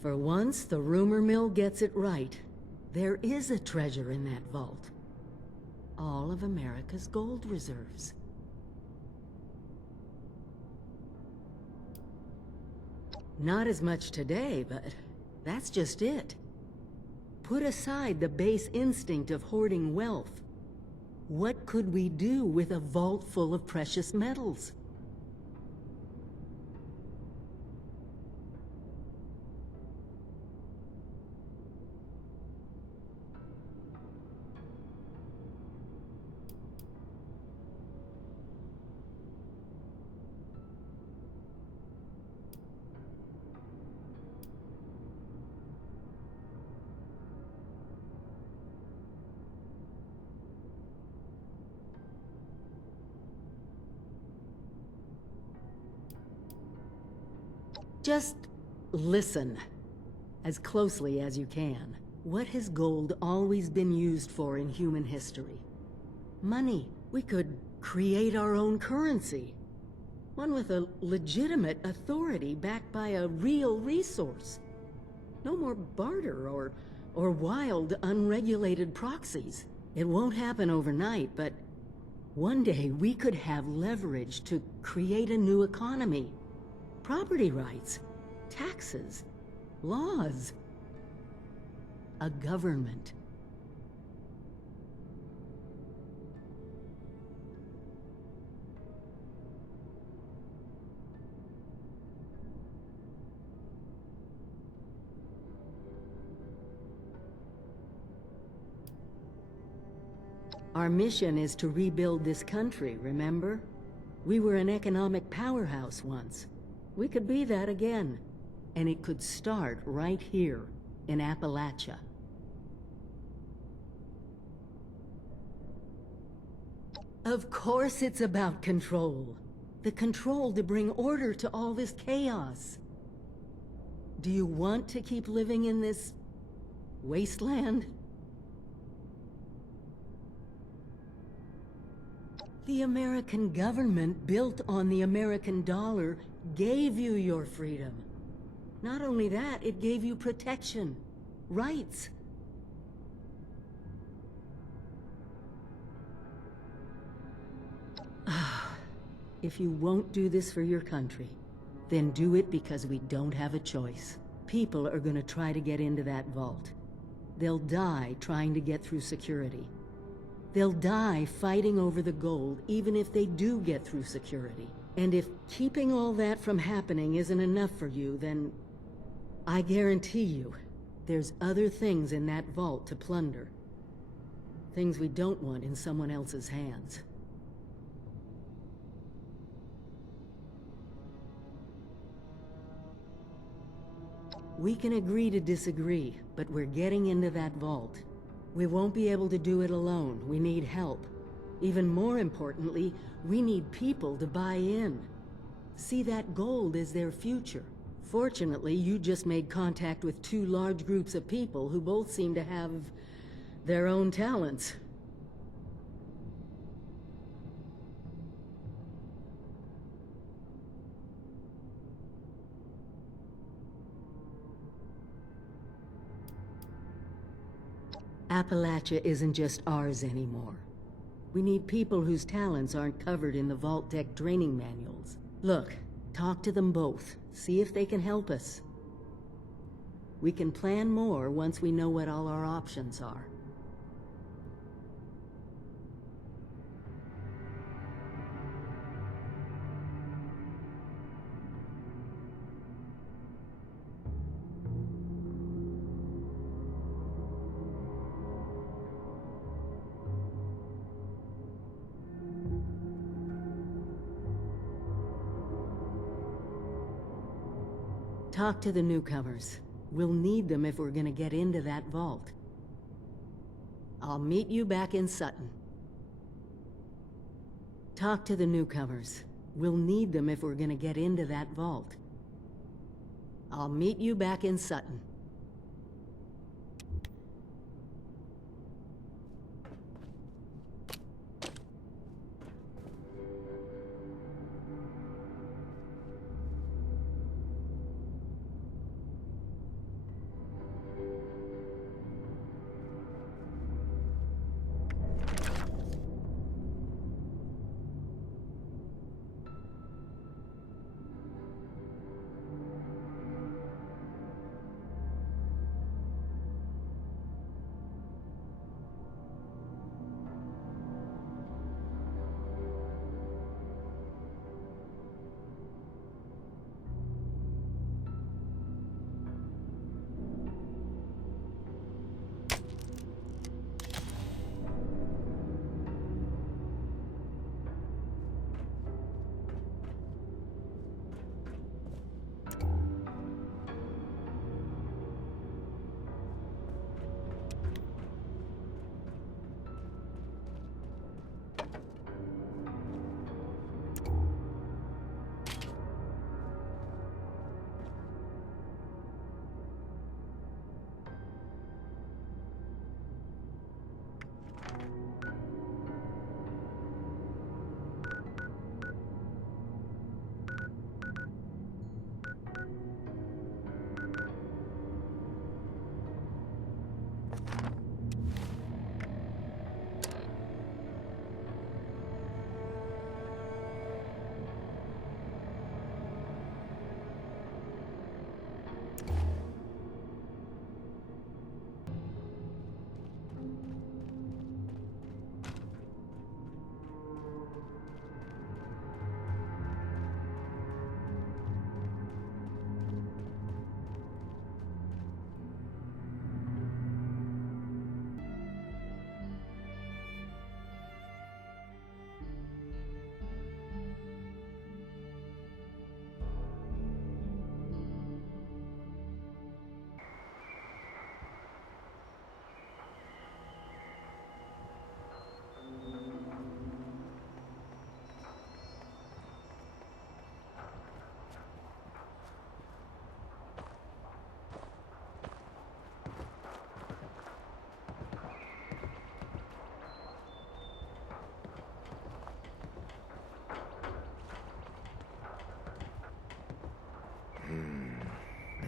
For once, the rumor mill gets it right. There is a treasure in that vault. All of America's gold reserves. Not as much today, but that's just it. Put aside the base instinct of hoarding wealth. What could we do with a vault full of precious metals? Just listen, as closely as you can. What has gold always been used for in human history? Money. We could create our own currency. One with a legitimate authority backed by a real resource. No more barter or wild, unregulated proxies. It won't happen overnight, but one day we could have leverage to create a new economy. Property rights, taxes, laws, a government. Our mission is to rebuild this country, remember? We were an economic powerhouse once. We could be that again. And it could start right here, in Appalachia. Of course it's about control. The control to bring order to all this chaos. Do you want to keep living in this wasteland? The American government, built on the American dollar, gave you your freedom. Not only that, it gave you protection, rights. If you won't do this for your country, then do it because we don't have a choice. People are gonna try to get into that vault. They'll die trying to get through security. They'll die fighting over the gold, even if they do get through security. And if keeping all that from happening isn't enough for you, then I guarantee you, there's other things in that vault to plunder. Things we don't want in someone else's hands. We can agree to disagree, but we're getting into that vault. We won't be able to do it alone. We need help. Even more importantly, we need people to buy in. See that gold as their future. Fortunately, you just made contact with two large groups of people who both seem to have their own talents. Appalachia isn't just ours anymore. We need people whose talents aren't covered in the Vault-Tec training manuals. Look, talk to them both. See if they can help us. We can plan more once we know what all our options are. Talk to the newcomers. We'll need them if we're gonna get into that vault. I'll meet you back in Sutton. Talk to the newcomers. We'll need them if we're gonna get into that vault. I'll meet you back in Sutton.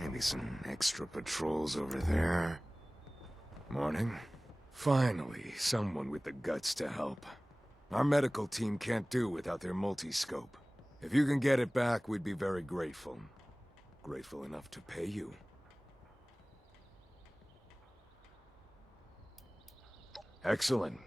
Maybe some extra patrols over there. Morning. Finally, someone with the guts to help. Our medical team can't do without their multi-scope. If you can get it back, we'd be very grateful. Grateful enough to pay you. Excellent.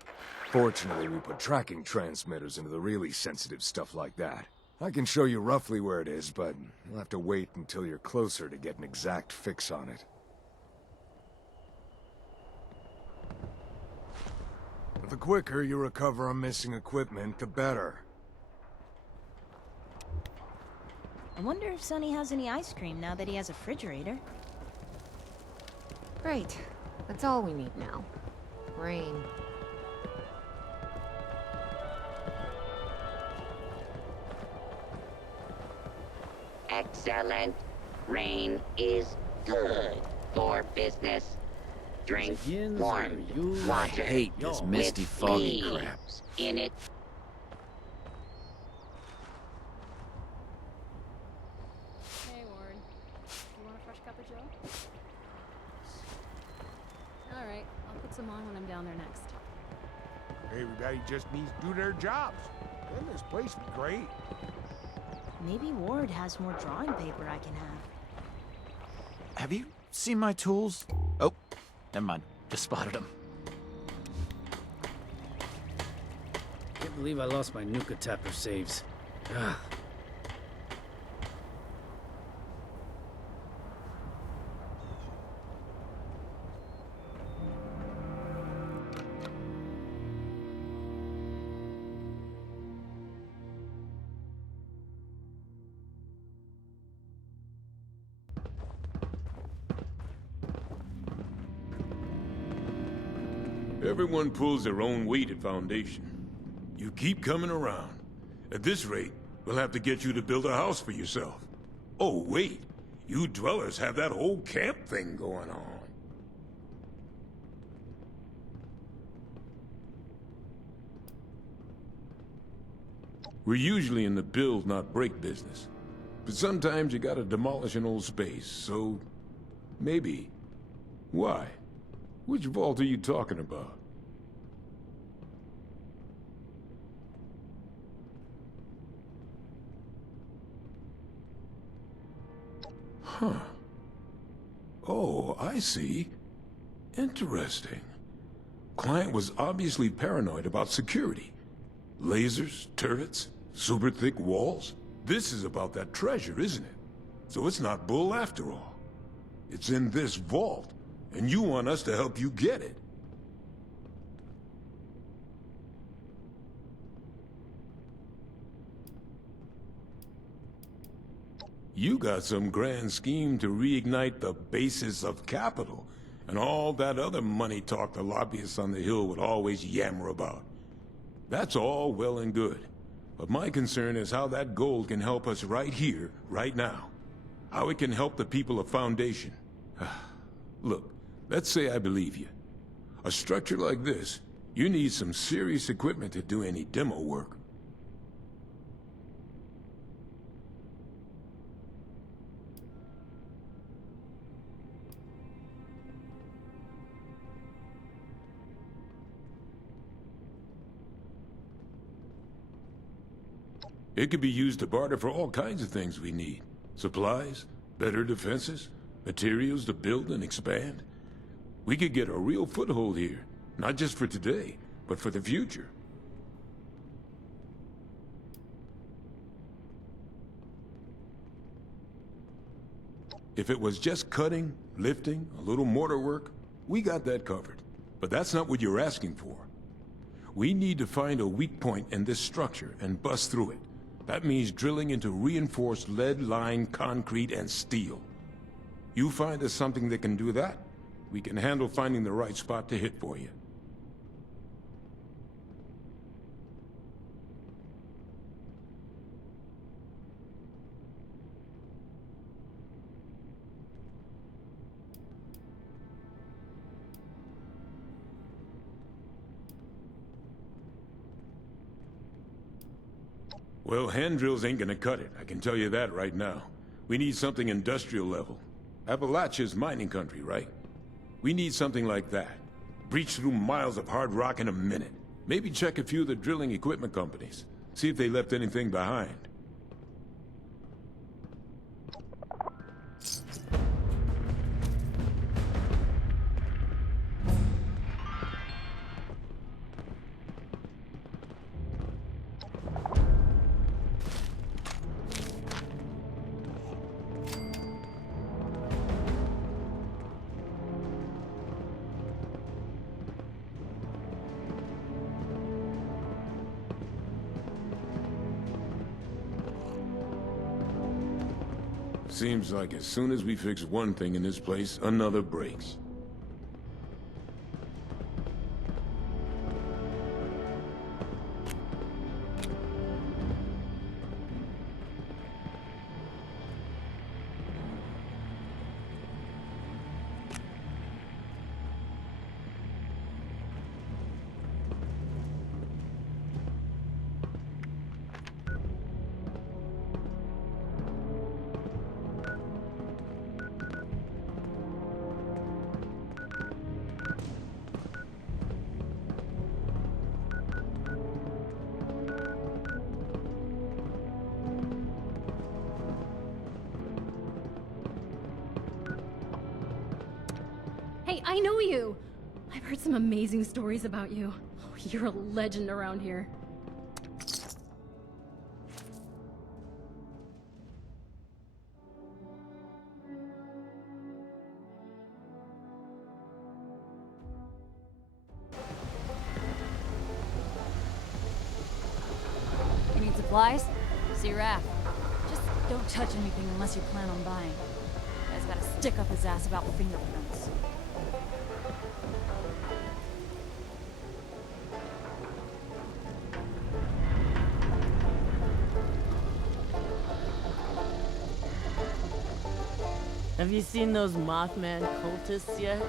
Fortunately, we put tracking transmitters into the really sensitive stuff like that. I can show you roughly where it is, but you'll have to wait until you're closer to get an exact fix on it. The quicker you recover on missing equipment, the better. I wonder if Sonny has any ice cream now that he has a refrigerator. Great. That's all we need now. Rain. Excellent. Rain is good for business. Drink warm water. I hate this misty, with foggy crap. leaves in it. Hey, Ward. You want a fresh cup of joe? Alright, I'll put some on when I'm down there next. Everybody just needs to do their jobs. Then this place will be great. Maybe Ward has more drawing paper I can have. Have you seen my tools? Oh, never mind. Just spotted them. Can't believe I lost my Nuka Tapper saves. Ah. Everyone pulls their own weight at Foundation. You keep coming around. At this rate, we'll have to get you to build a house for yourself. Oh, wait. You dwellers have that whole camp thing going on. We're usually in the build, not break business. But sometimes you gotta demolish an old space, so... maybe. Why? Which vault are you talking about? Huh. Oh, I see. Interesting. Client was obviously paranoid about security. Lasers, turrets, super thick walls. This is about that treasure, isn't it? So it's not bull after all. It's in this vault, and you want us to help you get it. You got some grand scheme to reignite the basis of capital, and all that other money talk the lobbyists on the Hill would always yammer about. That's all well and good, but my concern is how that gold can help us right here, right now. How it can help the people of Foundation. Look, let's say I believe you. A structure like this, you need some serious equipment to do any demo work. It could be used to barter for all kinds of things we need. Supplies, better defenses, materials to build and expand. We could get a real foothold here, not just for today, but for the future. If it was just cutting, lifting, a little mortar work, we got that covered. But that's not what you're asking for. We need to find a weak point in this structure and bust through it. That means drilling into reinforced lead-lined concrete and steel. You find us something that can do that, we can handle finding the right spot to hit for you. Well, hand drills ain't gonna cut it, I can tell you that right now. We need something industrial level. Appalachia's mining country, right? We need something like that. Breach through miles of hard rock in a minute. Maybe check a few of the drilling equipment companies. See if they left anything behind. Seems like as soon as we fix one thing in this place, another breaks. I know you! I've heard some amazing stories about you. Oh, you're a legend around here. You need supplies? See Raph. Just don't touch anything unless you plan on buying. Guy's got a stick up his ass about fingerprints. Have you seen those Mothman cultists yet?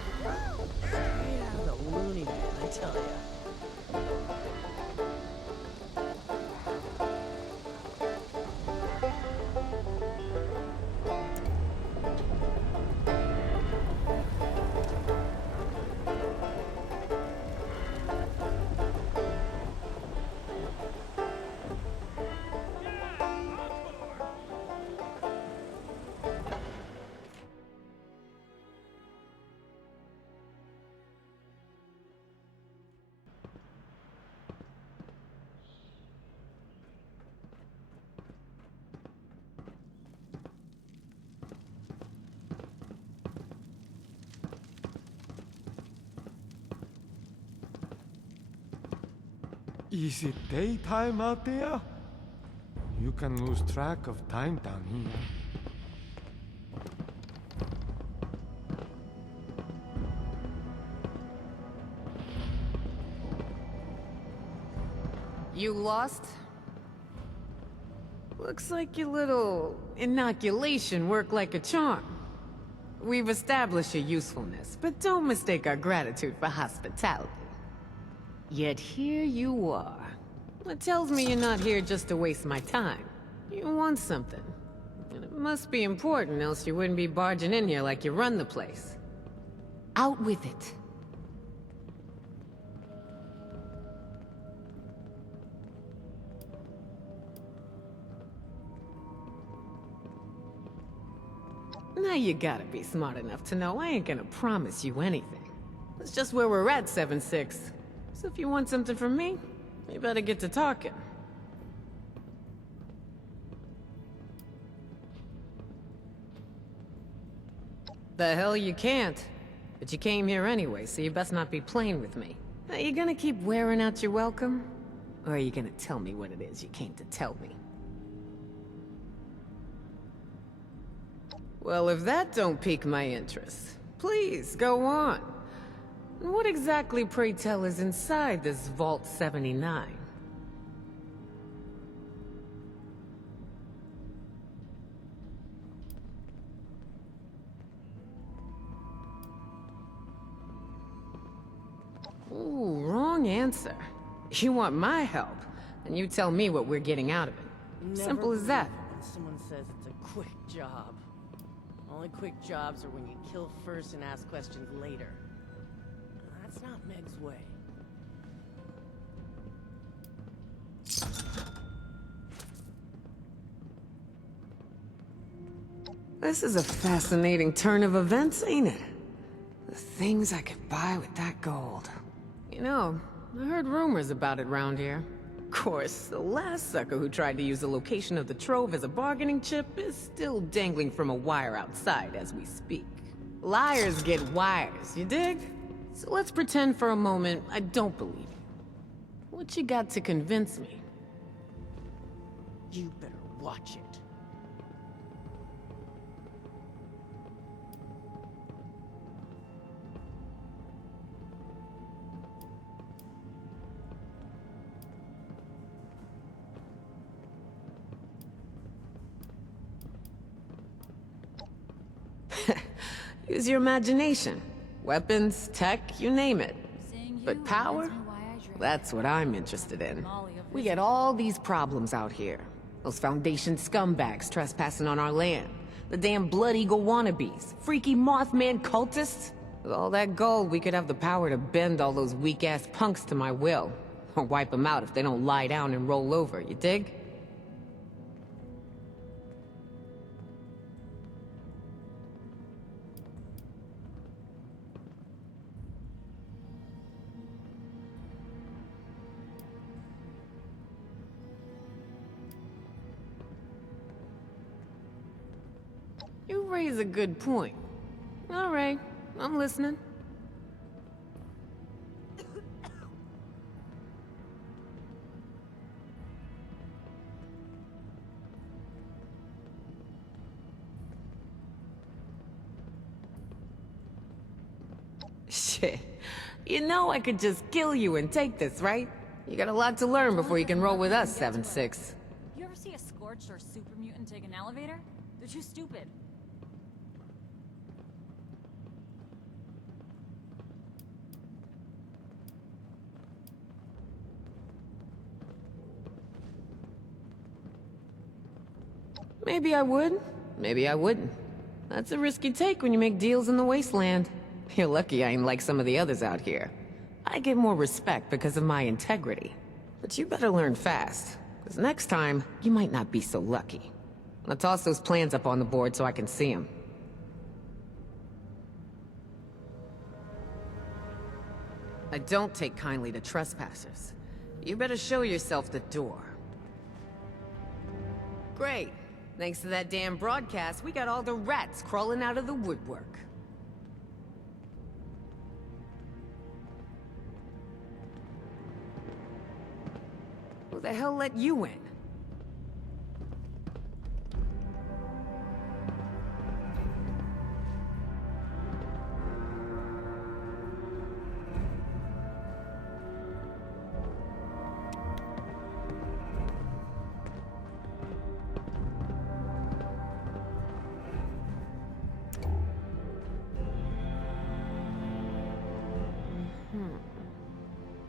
Yeah, the loony bin, I tell ya. Is it daytime out there? You can lose track of time down here. You lost? Looks like your little inoculation worked like a charm. We've established your usefulness, but don't mistake our gratitude for hospitality. Yet here you are. It tells me you're not here just to waste my time. You want something. And it must be important, else you wouldn't be barging in here like you run the place. Out with it. Now you gotta be smart enough to know I ain't gonna promise you anything. It's just where we're at, 7-6. So if you want something from me, you better get to talking. The hell you can't. But you came here anyway, so you best not be playing with me. Are you gonna keep wearing out your welcome? Or are you gonna tell me what it is you came to tell me? Well, if that don't pique my interest, please, go on. What exactly, pray tell, is inside this Vault 79? Ooh, wrong answer. You want my help, and you tell me what we're getting out of it. Simple as that. When someone says it's a quick job. Only quick jobs are when you kill first and ask questions later. That's not Meg's way. This is a fascinating turn of events, ain't it? The things I could buy with that gold. You know, I heard rumors about it round here. Of course, the last sucker who tried to use the location of the trove as a bargaining chip is still dangling from a wire outside as we speak. Liars get wires, you dig? So let's pretend for a moment I don't believe you. What you got to convince me? You better watch it. Use your imagination. Weapons, tech, you name it. But power? That's what I'm interested in. We get all these problems out here. Those Foundation scumbags trespassing on our land. The damn Blood Eagle wannabes. Freaky Mothman cultists. With all that gold, we could have the power to bend all those weak-ass punks to my will. Or wipe them out if they don't lie down and roll over, you dig? You raise a good point. All right, I'm listening. Shit. You know I could just kill you and take this, right? You got a lot to learn before you can roll with us, 7-6. You ever see a Scorched or super mutant take an elevator? They're too stupid. Maybe I would, maybe I wouldn't. That's a risk you take when you make deals in the Wasteland. You're lucky I ain't like some of the others out here. I get more respect because of my integrity. But you better learn fast, because next time, you might not be so lucky. I'll toss those plans up on the board so I can see them. I don't take kindly to trespassers. You better show yourself the door. Great. Thanks to that damn broadcast, we got all the rats crawling out of the woodwork. Who the hell let you in?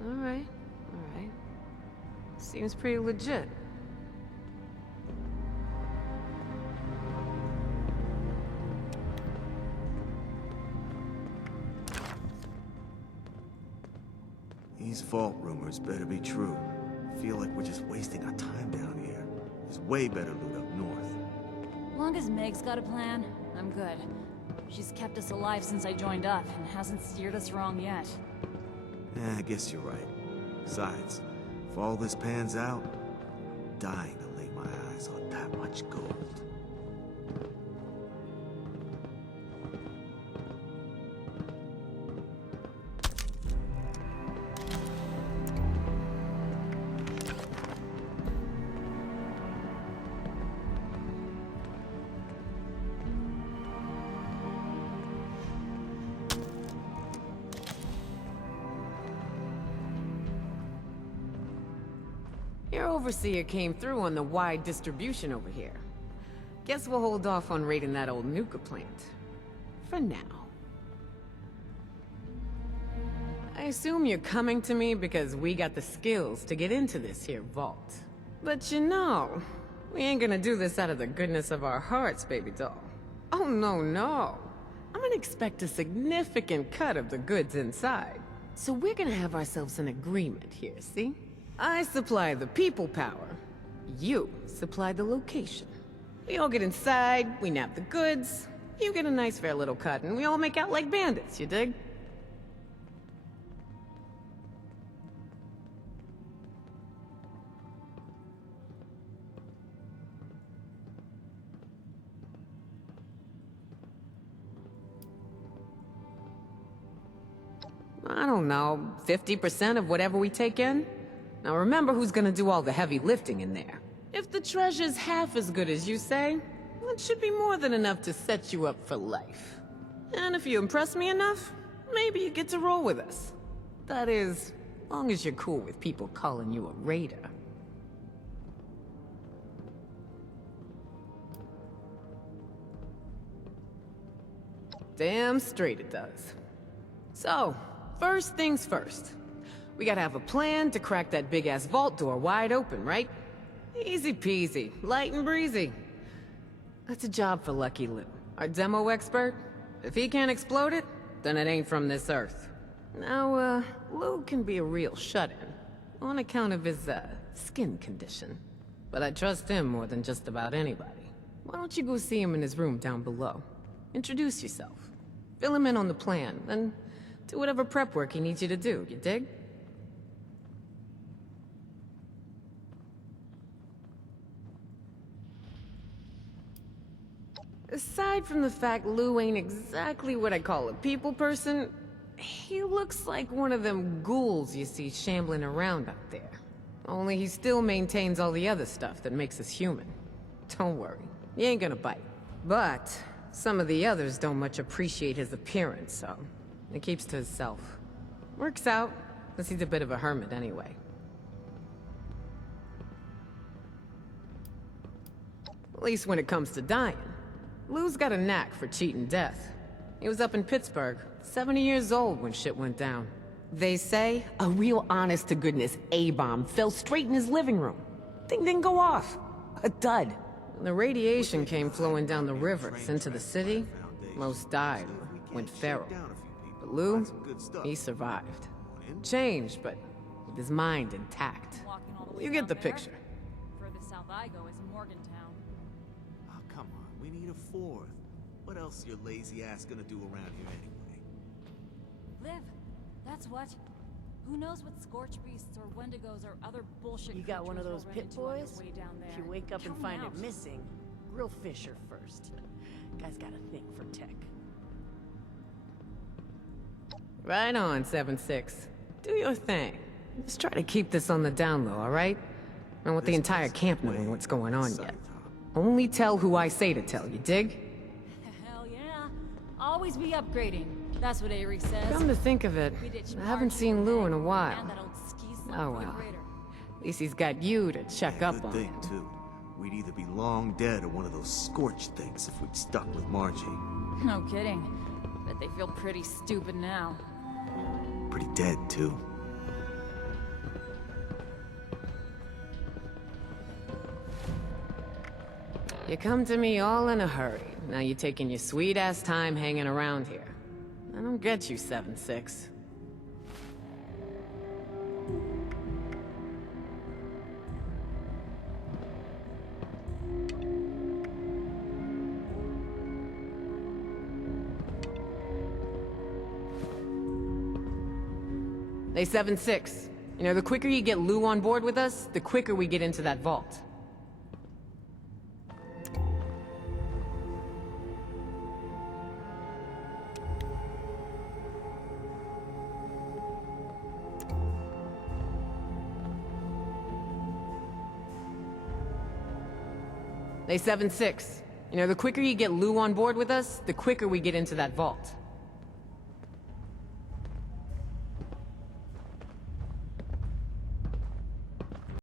Alright. Seems pretty legit. These vault rumors better be true. I feel like we're just wasting our time down here. There's way better loot up north. Long as Meg's got a plan, I'm good. She's kept us alive since I joined up, and hasn't steered us wrong yet. I guess you're right. Besides, if all this pans out, I'm dying to lay my eyes on that much gold. Your overseer came through on the wide distribution over here. Guess we'll hold off on raiding that old nuka plant. For now. I assume you're coming to me because we got the skills to get into this here vault. But you know, we ain't gonna do this out of the goodness of our hearts, baby doll. Oh no. I'm gonna expect a significant cut of the goods inside. So we're gonna have ourselves an agreement here, see? I supply the people power. You supply the location. We all get inside, we nab the goods, you get a nice fair little cut, and we all make out like bandits, you dig? I don't know, 50% of whatever we take in? Now remember who's gonna do all the heavy lifting in there. If the treasure's half as good as you say, it should be more than enough to set you up for life. And if you impress me enough, maybe you get to roll with us. That is, long as you're cool with people calling you a raider. Damn straight it does. So, first things first. We gotta have a plan to crack that big-ass vault door wide open, right? Easy peasy, light and breezy. That's a job for Lucky Lou, our demo expert. If he can't explode it, then it ain't from this earth. Now, Lou can be a real shut-in, on account of his, skin condition. But I trust him more than just about anybody. Why don't you go see him in his room down below? Introduce yourself. Fill him in on the plan, then do whatever prep work he needs you to do, you dig? Aside from the fact Lou ain't exactly what I call a people person, he looks like one of them ghouls you see shambling around up there. Only he still maintains all the other stuff that makes us human. Don't worry, he ain't gonna bite. But some of the others don't much appreciate his appearance, so he keeps to himself. Works out, since he's a bit of a hermit anyway. At least when it comes to dying. Lou's got a knack for cheating death. He was up in Pittsburgh, 70 years old when shit went down. They say a real honest-to-goodness A-bomb fell straight in his living room. Thing didn't go off. A dud. When the radiation came flowing down the rivers into the city, most died or went feral. But Lou, he survived. Changed, but with his mind intact. You get the picture. Furthest south I go is Morgantown. Oh, come on. We need a fourth. What else is your lazy ass gonna do around here anyway? Live. That's what. Who knows what Scorched Beasts or Wendigos or other bullshit You got one of those pit boys? way down there. If you wake up and Count find them it out. missing, grill Fisher first. Guy's got a thing for tech. Right on, 7-6. Do your thing. Just try to keep this on the down low, alright? I don't want the entire camp knowing what's going on yet. Only tell who I say to tell, you dig? Hell yeah. Always be upgrading. That's what Avery says. Come to think of it, We ditched I haven't seen Lou in a while. and that old ski-slip Oh for the well. greater. At least he's got you to check up Good on thing, him. too. We'd either be long dead or one of those scorched things if we'd stuck with Margie. No kidding. Bet they feel pretty stupid now. Pretty dead, too. You come to me all in a hurry. Now you're taking your sweet-ass time hanging around here. I don't get you, 7-6. Hey, 7-6. You know, the quicker you get Lou on board with us, the quicker we get into that vault. Hey, 7-6. You know, the quicker you get Lou on board with us, the quicker we get into that vault.